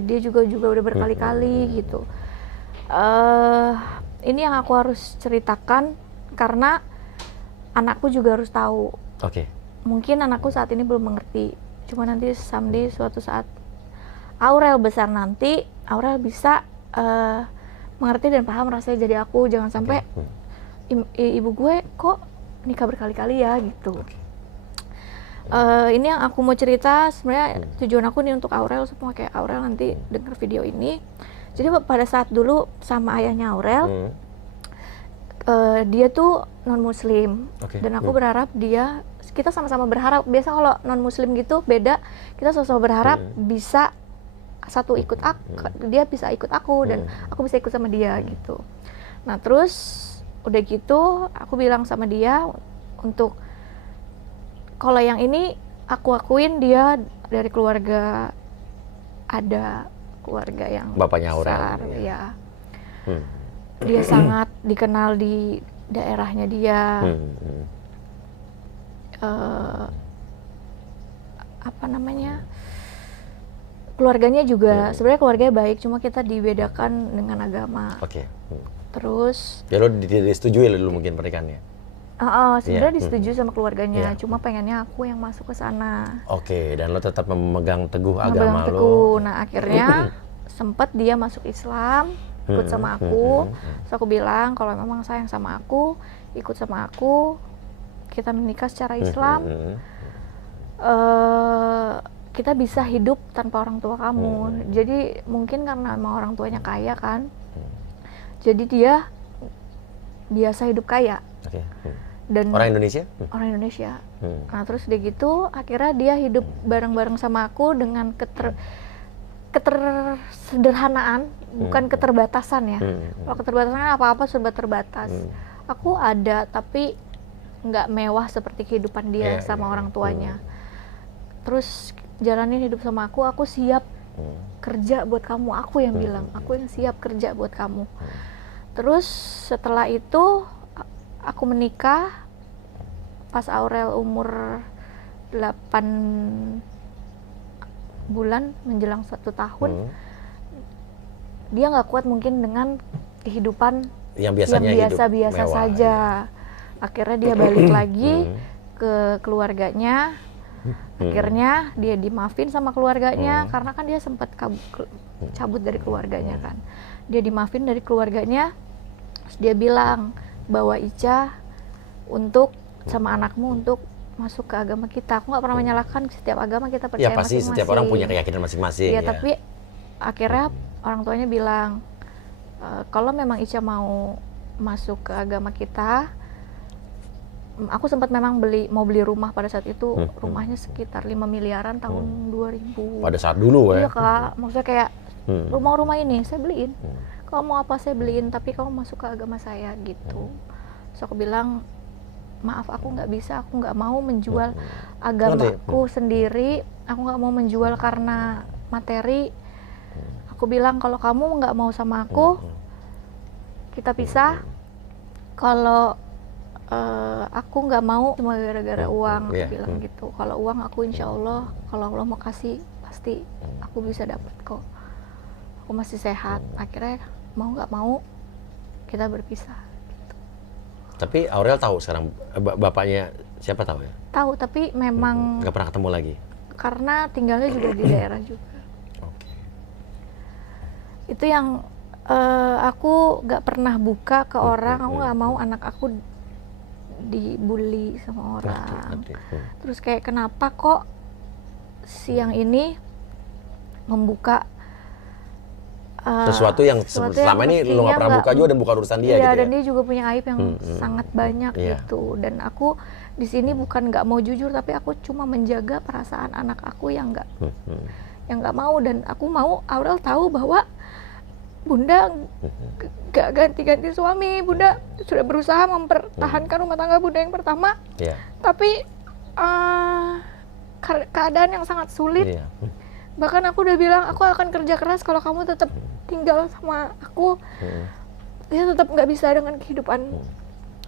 dia juga udah berkali-kali gitu. Ini yang aku harus ceritakan karena anakku juga harus tahu. Oke. Mungkin anakku saat ini belum mengerti, cuma nanti someday suatu saat Aurel besar nanti, Aurel bisa mengerti dan paham rasanya jadi aku. Jangan sampai ibu gue kok nikah berkali-kali ya gitu. Ini yang aku mau cerita, sebenarnya tujuan aku nih untuk Aurel semua, kayak Aurel nanti denger video ini. Jadi pada saat dulu sama ayahnya Aurel, dia tuh non muslim, dan aku berharap kita sama-sama berharap, biasa kalau non muslim gitu beda, kita sama-sama berharap bisa satu ikut aku, dia bisa ikut aku dan aku bisa ikut sama dia gitu. Nah terus udah gitu aku bilang sama dia untuk kalau yang ini aku akuin dia dari keluarga, ada keluarga yang bapaknya Aurel besar, ya. Dia sangat dikenal di daerahnya dia. Apa namanya? Keluarganya juga sebenarnya keluarganya baik, cuma kita dibedakan dengan agama. Terus ya lo disetujui dulu mungkin pernikahannya. Sebenarnya disetujui sama keluarganya, cuma pengennya aku yang masuk ke sana. Dan lo tetap memegang teguh agama lo. Nah akhirnya sempat dia masuk Islam, ikut sama aku. Terus aku bilang kalau memang sayang sama aku, ikut sama aku, kita menikah secara Islam. Kita bisa hidup tanpa orang tua kamu. Jadi mungkin karena emang orang tuanya kaya kan, jadi dia biasa hidup kaya. Dan orang Indonesia? Orang Indonesia. Nah terus udah gitu akhirnya dia hidup bareng-bareng sama aku dengan ketersederhanaan, bukan keterbatasan ya. Kalau keterbatasan kan apa-apa serba terbatas. Aku ada tapi nggak mewah seperti kehidupan dia sama orang tuanya. Terus jalanin hidup sama aku siap kerja buat kamu, aku yang bilang, aku yang siap kerja buat kamu. Terus setelah itu aku menikah pas Aurel umur 8 bulan menjelang 1 tahun. Dia nggak kuat mungkin dengan kehidupan yang biasa-biasa saja. Akhirnya dia balik lagi ke keluarganya. Akhirnya dia dimaafin sama keluarganya karena kan dia sempat cabut dari keluarganya kan. Dia dimaafin dari keluarganya. Terus dia bilang bawa Ica untuk sama anakmu untuk masuk ke agama kita. Aku nggak pernah menyalahkan setiap agama, kita percaya masing-masing. Ya pasti setiap orang punya keyakinan masing-masing. Ya, tapi akhirnya orang tuanya bilang, kalau memang Ica mau masuk ke agama kita, aku sempat memang mau beli rumah pada saat itu, rumahnya sekitar 5 miliaran tahun 2000. Pada saat dulu ya? Iya Kak, maksudnya kayak rumah ini saya beliin. Kalau mau apa saya beliin, tapi kamu masuk ke agama saya gitu. So aku bilang, maaf aku nggak bisa, aku nggak mau menjual agamaku sendiri, aku nggak mau menjual karena materi. Aku bilang kalau kamu nggak mau sama aku, kita pisah. Kalau aku nggak mau cuma gara-gara uang, aku bilang gitu. Kalau uang aku insya Allah, kalau Allah mau kasih pasti aku bisa dapat kok. Aku masih sehat. Akhirnya mau nggak mau kita berpisah. Tapi Aurel tahu sekarang bapaknya siapa tahu ya? Tahu, tapi memang nggak pernah ketemu lagi. Karena tinggalnya juga di daerah juga. Itu yang aku nggak pernah buka ke orang. Aku nggak mau anak aku dibully sama orang. Terus kayak kenapa kok siang ini membuka sesuatu yang selama ini lo nggak pernah buka juga, dan bukan urusan dia gitu ya? Dan dia juga punya aib yang sangat banyak gitu. Dan aku di sini bukan nggak mau jujur, tapi aku cuma menjaga perasaan anak aku yang nggak mau. Dan aku mau Aurel tahu bahwa Bunda gak ganti-ganti suami. Bunda sudah berusaha mempertahankan rumah tangga Bunda yang pertama, tapi keadaan yang sangat sulit. Bahkan aku udah bilang, aku akan kerja keras kalau kamu tetap tinggal sama aku. Dia tetap nggak bisa dengan kehidupan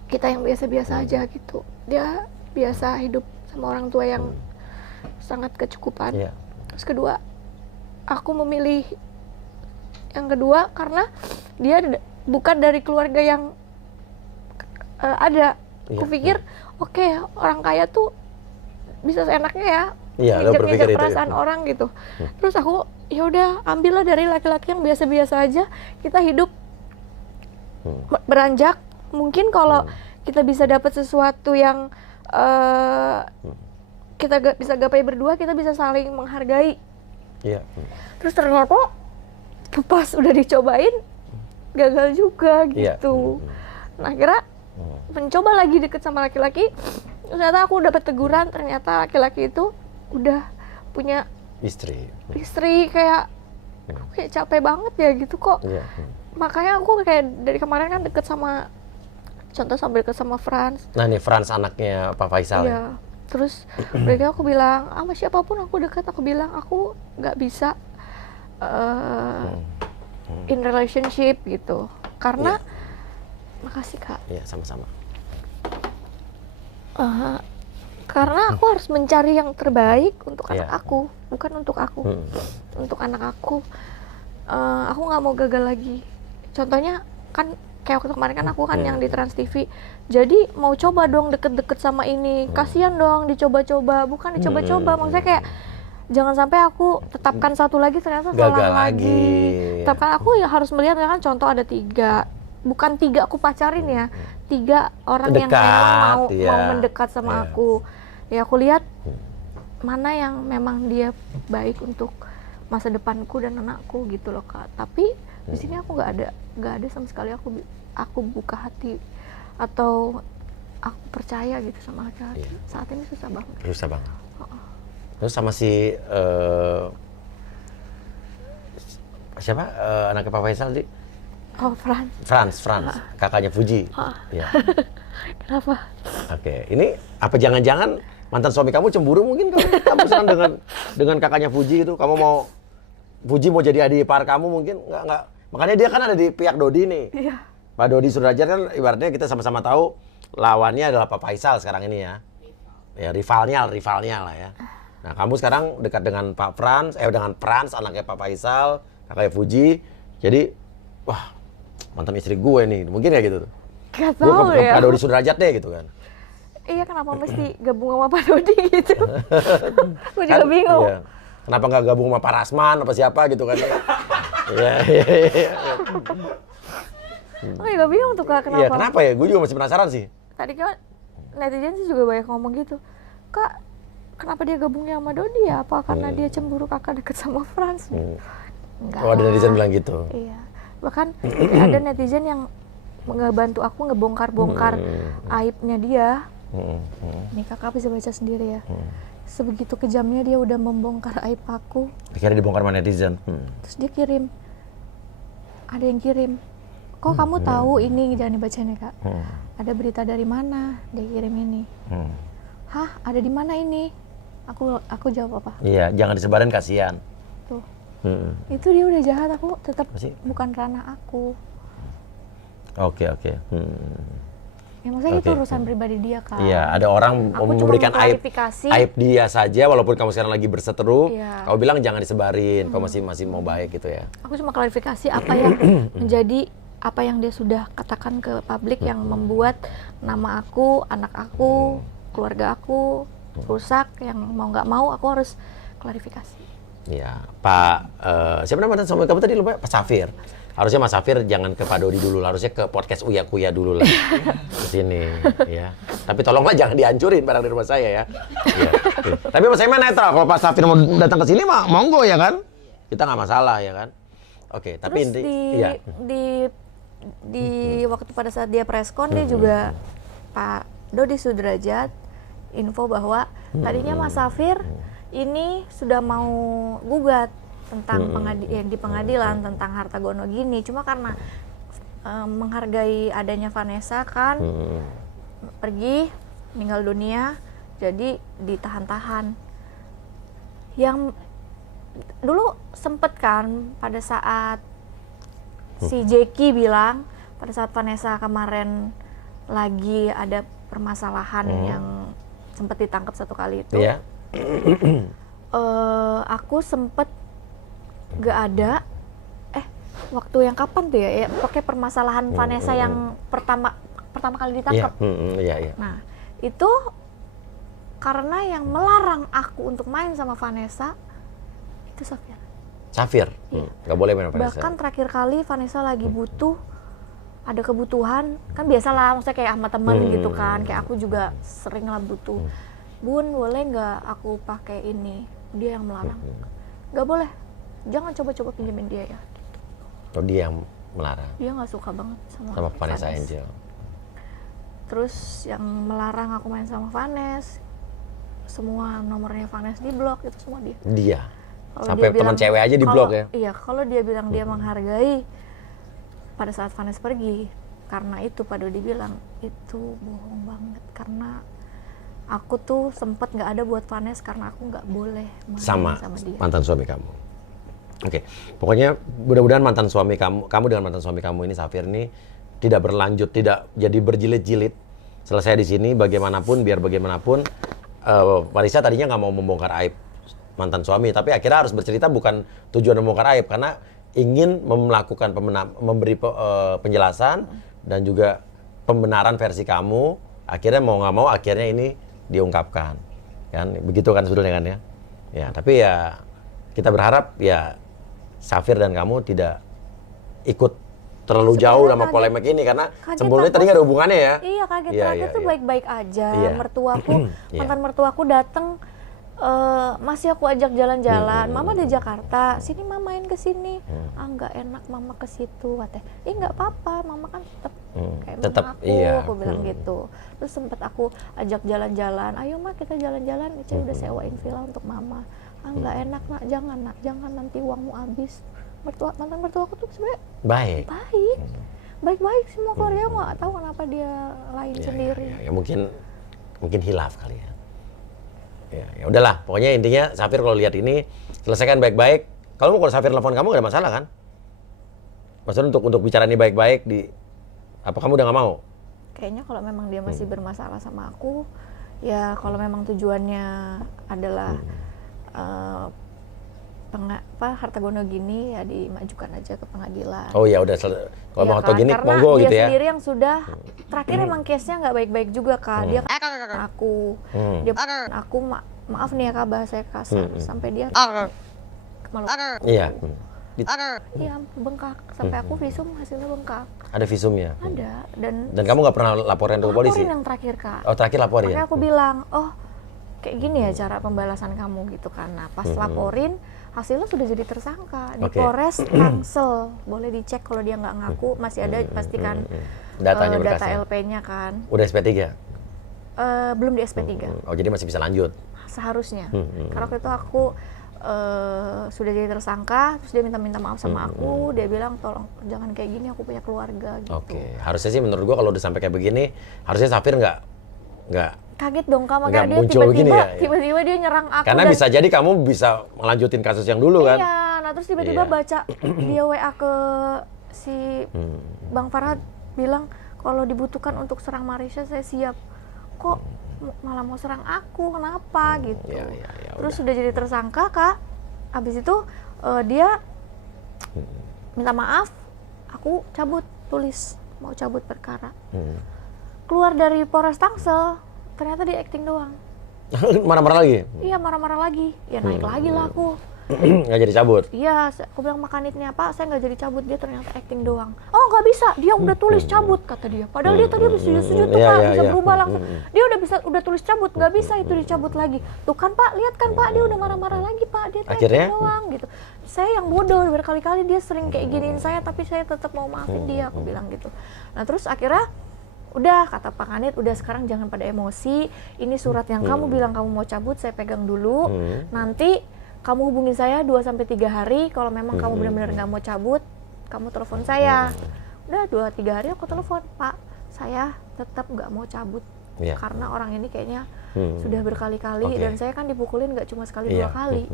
kita yang biasa-biasa aja gitu. Dia biasa hidup sama orang tua yang sangat kecukupan. Terus kedua, aku memilih yang kedua karena dia bukan dari keluarga yang ada. Aku pikir, oke, orang kaya tuh bisa seenaknya ya. Ngejar-ngejar perasaan orang gitu. Terus aku ya udah ambillah dari laki-laki yang biasa-biasa aja. Kita hidup beranjak. Mungkin kalau kita bisa dapat sesuatu yang kita bisa gapai berdua, kita bisa saling menghargai. Terus ternyata pas udah dicobain gagal juga gitu. Nah akhirnya mencoba lagi deket sama laki-laki. Ternyata aku dapat teguran, ternyata laki-laki itu udah punya istri kayak capek banget ya gitu kok. Makanya aku kayak dari kemarin kan deket sama, contoh sambil deket sama Frans. Nah nih Frans anaknya Pak Faisal ya. Terus mereka aku bilang, sama siapapun aku dekat, aku bilang aku nggak bisa in relationship gitu. Karena makasih Kak. Sama-sama. Karena aku harus mencari yang terbaik untuk anak aku, bukan untuk aku, untuk anak aku. Aku nggak mau gagal lagi. Contohnya kan kayak waktu kemarin kan aku kan yang di Trans TV, jadi mau coba dong deket-deket sama ini, kasihan dong dicoba-coba, bukan dicoba-coba, maksudnya kayak jangan sampai aku tetapkan satu lagi ternyata salah lagi. Tetapkan aku ya harus melihat kan, contoh ada 3, bukan 3 aku pacarin ya, 3 orang dekat, yang memang mau mendekat sama aku. Ya aku lihat mana yang memang dia baik untuk masa depanku dan anakku gitu loh Kak. Tapi di sini aku nggak ada sama sekali aku buka hati atau aku percaya gitu sama laki-laki. Saat ini susah banget. Terus sama si siapa anaknya Pak Faisal sih? Oh, Frans, kakaknya Fuji. Kenapa? Oke, ini apa jangan-jangan mantan suami kamu cemburu mungkin kamu senang dengan kakaknya Fuji itu? Kamu mau Fuji mau jadi adik ipar kamu mungkin? Nggak. Makanya dia kan ada di pihak Dodi nih. Pak Dodi Sudrajat kan ibaratnya kita sama-sama tahu lawannya adalah Pak Faisal sekarang ini ya. Ya rivalnya lah ya. Nah, kamu sekarang dekat dengan Pak Frans, dengan Frans anaknya Pak Faisal, kakaknya Fuji. Jadi, wah, mantan istri gue nih. Mungkin ya gitu tuh. Gak tahu ya. Pak Dodi Sudrajat deh gitu kan. Iya, kenapa mesti gabung sama Pak Dodi gitu? Gue juga bingung. Iya. Kenapa nggak gabung sama Pak Rasman apa siapa gitu kan? Iya. Aku juga bingung tuh Kak, kenapa? Iya, kenapa ya? Gue juga masih penasaran sih. Tadi kan netizen sih juga banyak ngomong gitu. Kak, kenapa dia gabungnya sama Dodi ya? Apa karena dia cemburu kakak deket sama Frans? Enggak. Oh, ada netizen bilang gitu? Iya. Bahkan ada netizen yang ngebantu aku ngebongkar-bongkar aibnya dia. Nih kakak bisa baca sendiri ya. Sebegitu kejamnya dia udah membongkar aib aku. Akhirnya dibongkar sama netizen. Terus dia kirim. Ada yang kirim. Kok kamu tahu ini? Jangan dibacain ya kak. Ada berita dari mana? Dia kirim ini. Hah? Ada di mana ini? Aku jawab apa? Iya, jangan disebarin, kasihan. Tuh. Itu dia udah jahat, aku tetap bukan ranah aku. Oke. Ya maksudnya itu urusan pribadi dia kan. Iya, ada orang memberikan aib dia saja walaupun kamu sekarang lagi berseteru. Kamu bilang jangan disebarin, kamu masih mau baik gitu ya. Aku cuma klarifikasi apa yang menjadi apa yang dia sudah katakan ke publik yang membuat nama aku, anak aku, keluarga aku rusak, yang mau nggak mau aku harus klarifikasi. Iya, Pak siapa nama mantan suami kamu tadi lupa? Pak Safir. Harusnya Mas Safir jangan ke Pak Dodi dulu, harusnya ke podcast Uya Kuya dulu lah. Ke sini ya. Tapi tolonglah jangan dihancurin barang di rumah saya ya. Ya. Tapi Mas Saiman netral, kalau Pak Safir mau datang ke sini mah monggo ya kan? Kita nggak masalah ya kan? Oke, tapi di waktu pada saat dia preskon dia juga Pak Dodi Sudrajat info bahwa tadinya Mas Safir ini sudah mau gugat tentang di pengadilan tentang harta gono gini, cuma karena menghargai adanya Vanessa kan pergi meninggal dunia, jadi ditahan-tahan. Yang dulu sempet kan pada saat si Jeki bilang pada saat Vanessa kemarin lagi ada permasalahan yang sempet ditangkap satu kali itu, aku sempet gak ada waktu yang kapan tuh ya pakai permasalahan Vanessa yang pertama kali ditangkap. Nah itu karena yang melarang aku untuk main sama Vanessa itu Safir. Nggak boleh main sama Vanessa. Bahkan terakhir kali Vanessa lagi butuh, ada kebutuhan kan biasalah, maksudnya kayak sama temen gitu kan, kayak aku juga sering lah butuh. Bun, boleh nggak aku pakai ini? Dia yang melarang. Nggak boleh. Jangan coba-coba pinjemin dia ya. Oh, dia yang melarang? Dia nggak suka banget sama Vanessa Angel. Terus yang melarang aku main sama Vanessa, semua nomornya Vanessa di blok, itu semua dia. Kalo sampai teman cewek aja di blok ya? Iya, kalau dia bilang dia menghargai pada saat Vanessa pergi, karena itu Pak Dodi bilang, itu bohong banget. Karena aku tuh sempet nggak ada buat Vanessa karena aku nggak boleh main sama dia. Mantan suami kamu. Oke, pokoknya mudah-mudahan mantan suami kamu dengan mantan suami kamu ini Safir ini tidak berlanjut, tidak jadi berjilid-jilid. Selesai di sini, bagaimanapun, biar bagaimanapun, Marissa tadinya nggak mau membongkar aib mantan suami, tapi akhirnya harus bercerita bukan tujuan membongkar aib, karena ingin melakukan memberi penjelasan dan juga pembenaran versi kamu. Akhirnya mau nggak mau, akhirnya ini diungkapkan, kan? Begitu kan sebetulnya kan ya? Ya, tapi ya kita berharap ya Safir dan kamu tidak ikut terlalu jauh sama polemik ini, karena sebelumnya tadi nggak ada hubungannya ya. Iya, kaget tuh baik-baik aja. Mertuaku, mantan mertuaku dateng, masih aku ajak jalan-jalan. Mama di Jakarta, sini Mama main ke sini. Nggak enak Mama ke situ, katanya. Nggak apa-apa, Mama kan tetap kayak aku bilang gitu. Terus sempet aku ajak jalan-jalan. Ayo Ma, kita jalan-jalan. Ica udah sewain villa untuk Mama. Nggak enak nak, jangan nanti uangmu habis. Mantan mertua aku tuh sebenarnya baik semua keluarga. Nggak tahu kenapa dia lain sendiri. Ya, mungkin hilaf kali ya. Ya udahlah, pokoknya intinya Safir kalau lihat ini selesaikan baik-baik. Kalau Safir telepon kamu nggak ada masalah kan? Maksudnya untuk bicara ini baik-baik apa kamu udah nggak mau? Kayaknya kalau memang dia masih bermasalah sama aku, ya kalau memang tujuannya adalah harta gono gini, ya dimajukan aja ke pengadilan. Oh ya udah, kalau mau harta gini monggo gitu ya. Karena dia sendiri yang sudah terakhir emang case-nya nggak baik-baik juga Kak. Dia aku, maaf nih ya Kak bahasa kasar, sampai dia malu. Iya. Iya, bengkak. Sampai aku visum hasilnya bengkak. Ada visumnya? Ada. Dan kamu nggak pernah laporin ke polisi? Laporin yang terakhir Kak. Oh, terakhir laporin. Makanya aku bilang, kayak gini ya cara pembalasan kamu gitu kan. Nah pas laporin hasilnya sudah jadi tersangka di Polres Tangsel. Boleh dicek kalau dia nggak ngaku, masih ada pastikan datanya data LP-nya kan. Udah SP3? Belum di SP3. Oh jadi masih bisa lanjut? Seharusnya. Karena waktu itu aku sudah jadi tersangka, terus dia minta maaf sama aku, dia bilang tolong jangan kayak gini, aku punya keluarga gitu. Oke, harusnya sih menurut gua kalau udah sampai kayak begini, harusnya Safir nggak kaget dong Kak, makanya dia tiba-tiba dia nyerang aku. Karena bisa jadi kamu bisa melanjutin kasus yang dulu kan? Iya, nah terus tiba-tiba baca dia WA ke si Bang Farhad bilang kalau dibutuhkan untuk serang Marisha saya siap. Kok malah mau serang aku, kenapa gitu? Terus sudah jadi tersangka Kak, abis itu dia minta maaf, aku mau cabut perkara. Keluar dari Polres Tangsel, ternyata dia acting doang. Marah-marah lagi? Iya, marah-marah lagi. Ya naik lagi lah aku. Nggak jadi cabut? Iya, aku bilang makanitnya Pak, saya nggak jadi cabut, dia ternyata acting doang. Oh nggak bisa, dia udah tulis cabut kata dia. Padahal dia tadi udah sujud tuh Pak, bisa berubah langsung. Dia udah tulis cabut, nggak bisa itu dicabut lagi. Tuh kan Pak, lihat kan Pak, dia udah marah-marah lagi Pak, dia acting doang gitu. Saya yang bodoh, berkali-kali dia sering kayak giniin saya, tapi saya tetap mau maafin dia, aku bilang gitu. Nah terus akhirnya udah kata Pak Kanit, udah sekarang jangan pada emosi. Ini surat yang kamu bilang kamu mau cabut, saya pegang dulu. Nanti kamu hubungin saya 2-3 hari. Kalau memang kamu benar-benar nggak mau cabut, kamu telepon saya. Udah 2-3 hari aku telepon, Pak, saya tetap nggak mau cabut karena orang ini kayaknya sudah berkali-kali dan saya kan dipukulin nggak cuma sekali 2 kali.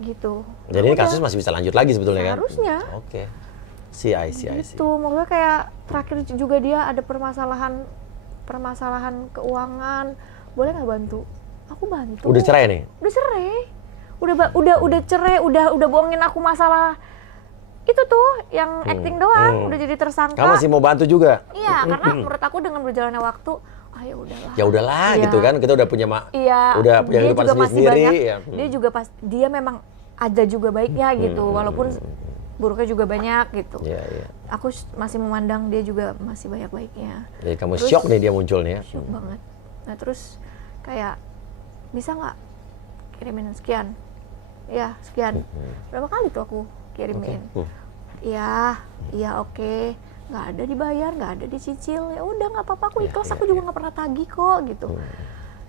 Gitu. Jadi ini kasus masih bisa lanjut lagi sebetulnya kan? Harusnya. Oke. See. Gitu, maksudnya kayak terakhir juga dia ada permasalahan keuangan, boleh nggak bantu? Aku bantu. Udah cerai nih? Udah cerai, udah cerai, udah bohongin aku masalah itu tuh yang acting doang, udah jadi tersangka. Kamu masih mau bantu juga? Iya, karena menurut aku dengan berjalannya waktu, ya udahlah gitu kan, kita udah punya udah punya kehidupan sendiri. Dia juga dia memang ada juga baiknya gitu, walaupun buruknya juga banyak gitu. Aku masih memandang dia juga masih banyak baiknya. Jadi kamu shock nih dia muncul nih ya? Shock banget. Nah terus kayak bisa nggak kirimin sekian? Ya sekian. Berapa kali tuh aku kirimin? Iya oke. Nggak ada dibayar, nggak ada dicicil. Ya udah nggak apa-apa, aku ikhlas. Aku juga nggak pernah tagih kok gitu.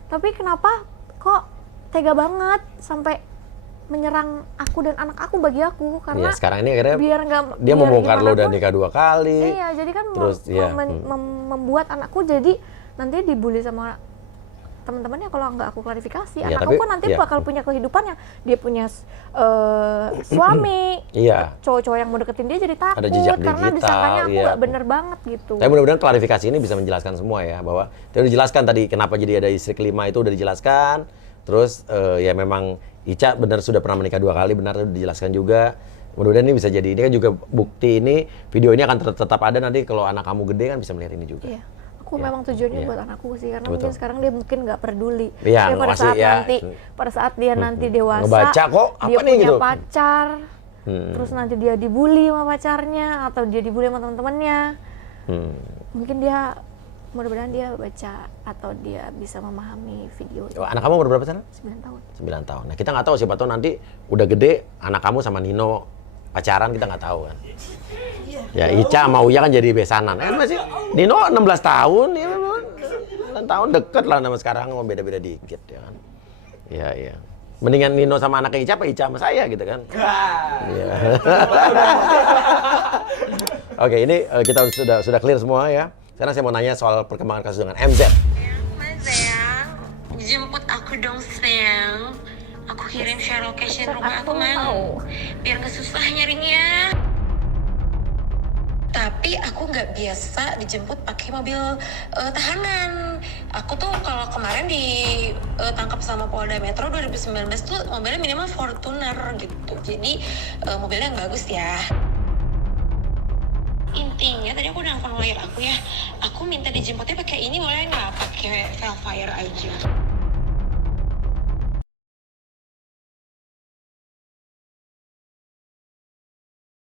Tapi kenapa kok tega banget sampai menyerang aku dan anak aku bagi aku karena sekarang ini akhirnya biar dia membongkar lo dan nikah 2 kali. Iya, jadi kan membuat anakku jadi nanti dibully sama teman-temannya kalau nggak aku klarifikasi. Anakku kan nanti bakal punya kehidupannya. Dia punya suami. Cowok-cowok yang mau deketin dia jadi takut karena disangkanya aku nggak bener banget gitu. Tapi mudah-mudahan klarifikasi ini bisa menjelaskan semua ya, bahwa dia udah dijelaskan tadi kenapa jadi ada istri kelima itu udah dijelaskan. Terus ya memang Ica benar sudah pernah menikah 2 kali, benar udah dijelaskan juga. Mudah-mudahan ini bisa jadi, ini kan juga bukti ini, video ini akan tetap ada nanti kalau anak kamu gede kan bisa melihat ini juga. Iya. Aku memang tujuannya buat anakku sih, karena mungkin sekarang dia mungkin nggak peduli. Pada saat dia nanti dewasa, ngebaca kok, apa dia nih punya gitu? pacar, terus nanti dia dibully sama pacarnya atau dia dibully sama teman-temannya, mungkin dia mudah-mudahan dia baca atau dia bisa memahami video itu. Anak kamu umur berapa sekarang? 9 tahun. 9 tahun. Nah kita nggak tahu, siapa tahu nanti udah gede anak kamu sama Nino pacaran, kita nggak tahu kan. Ya Ica sama Uya kan jadi besanan. Masih Nino 16 tahun, ya 9 tahun deket lah sama sekarang, mau beda-beda dikit ya kan. Iya. Mendingan Nino sama anaknya Ica apa Ica sama saya gitu kan. Iya. Oke, ini kita sudah clear semua ya. Sekarang saya mau nanya soal perkembangan kasus dengan MZ. Mas sayang, jemput aku dong sayang. Aku kirim share location rumah aku mau. Biar gak susah nyarinya. Tapi aku nggak biasa dijemput pakai mobil tahanan. Aku tuh kalau kemarin ditangkap sama Polda Metro 2019 tuh mobilnya minimal Fortuner gitu. Jadi mobilnya yang bagus ya. Intinya tadi aku udah nelfon lawyer aku ya. Aku minta dijemputnya pakai ini boleh nggak? Pakai Velfire aja.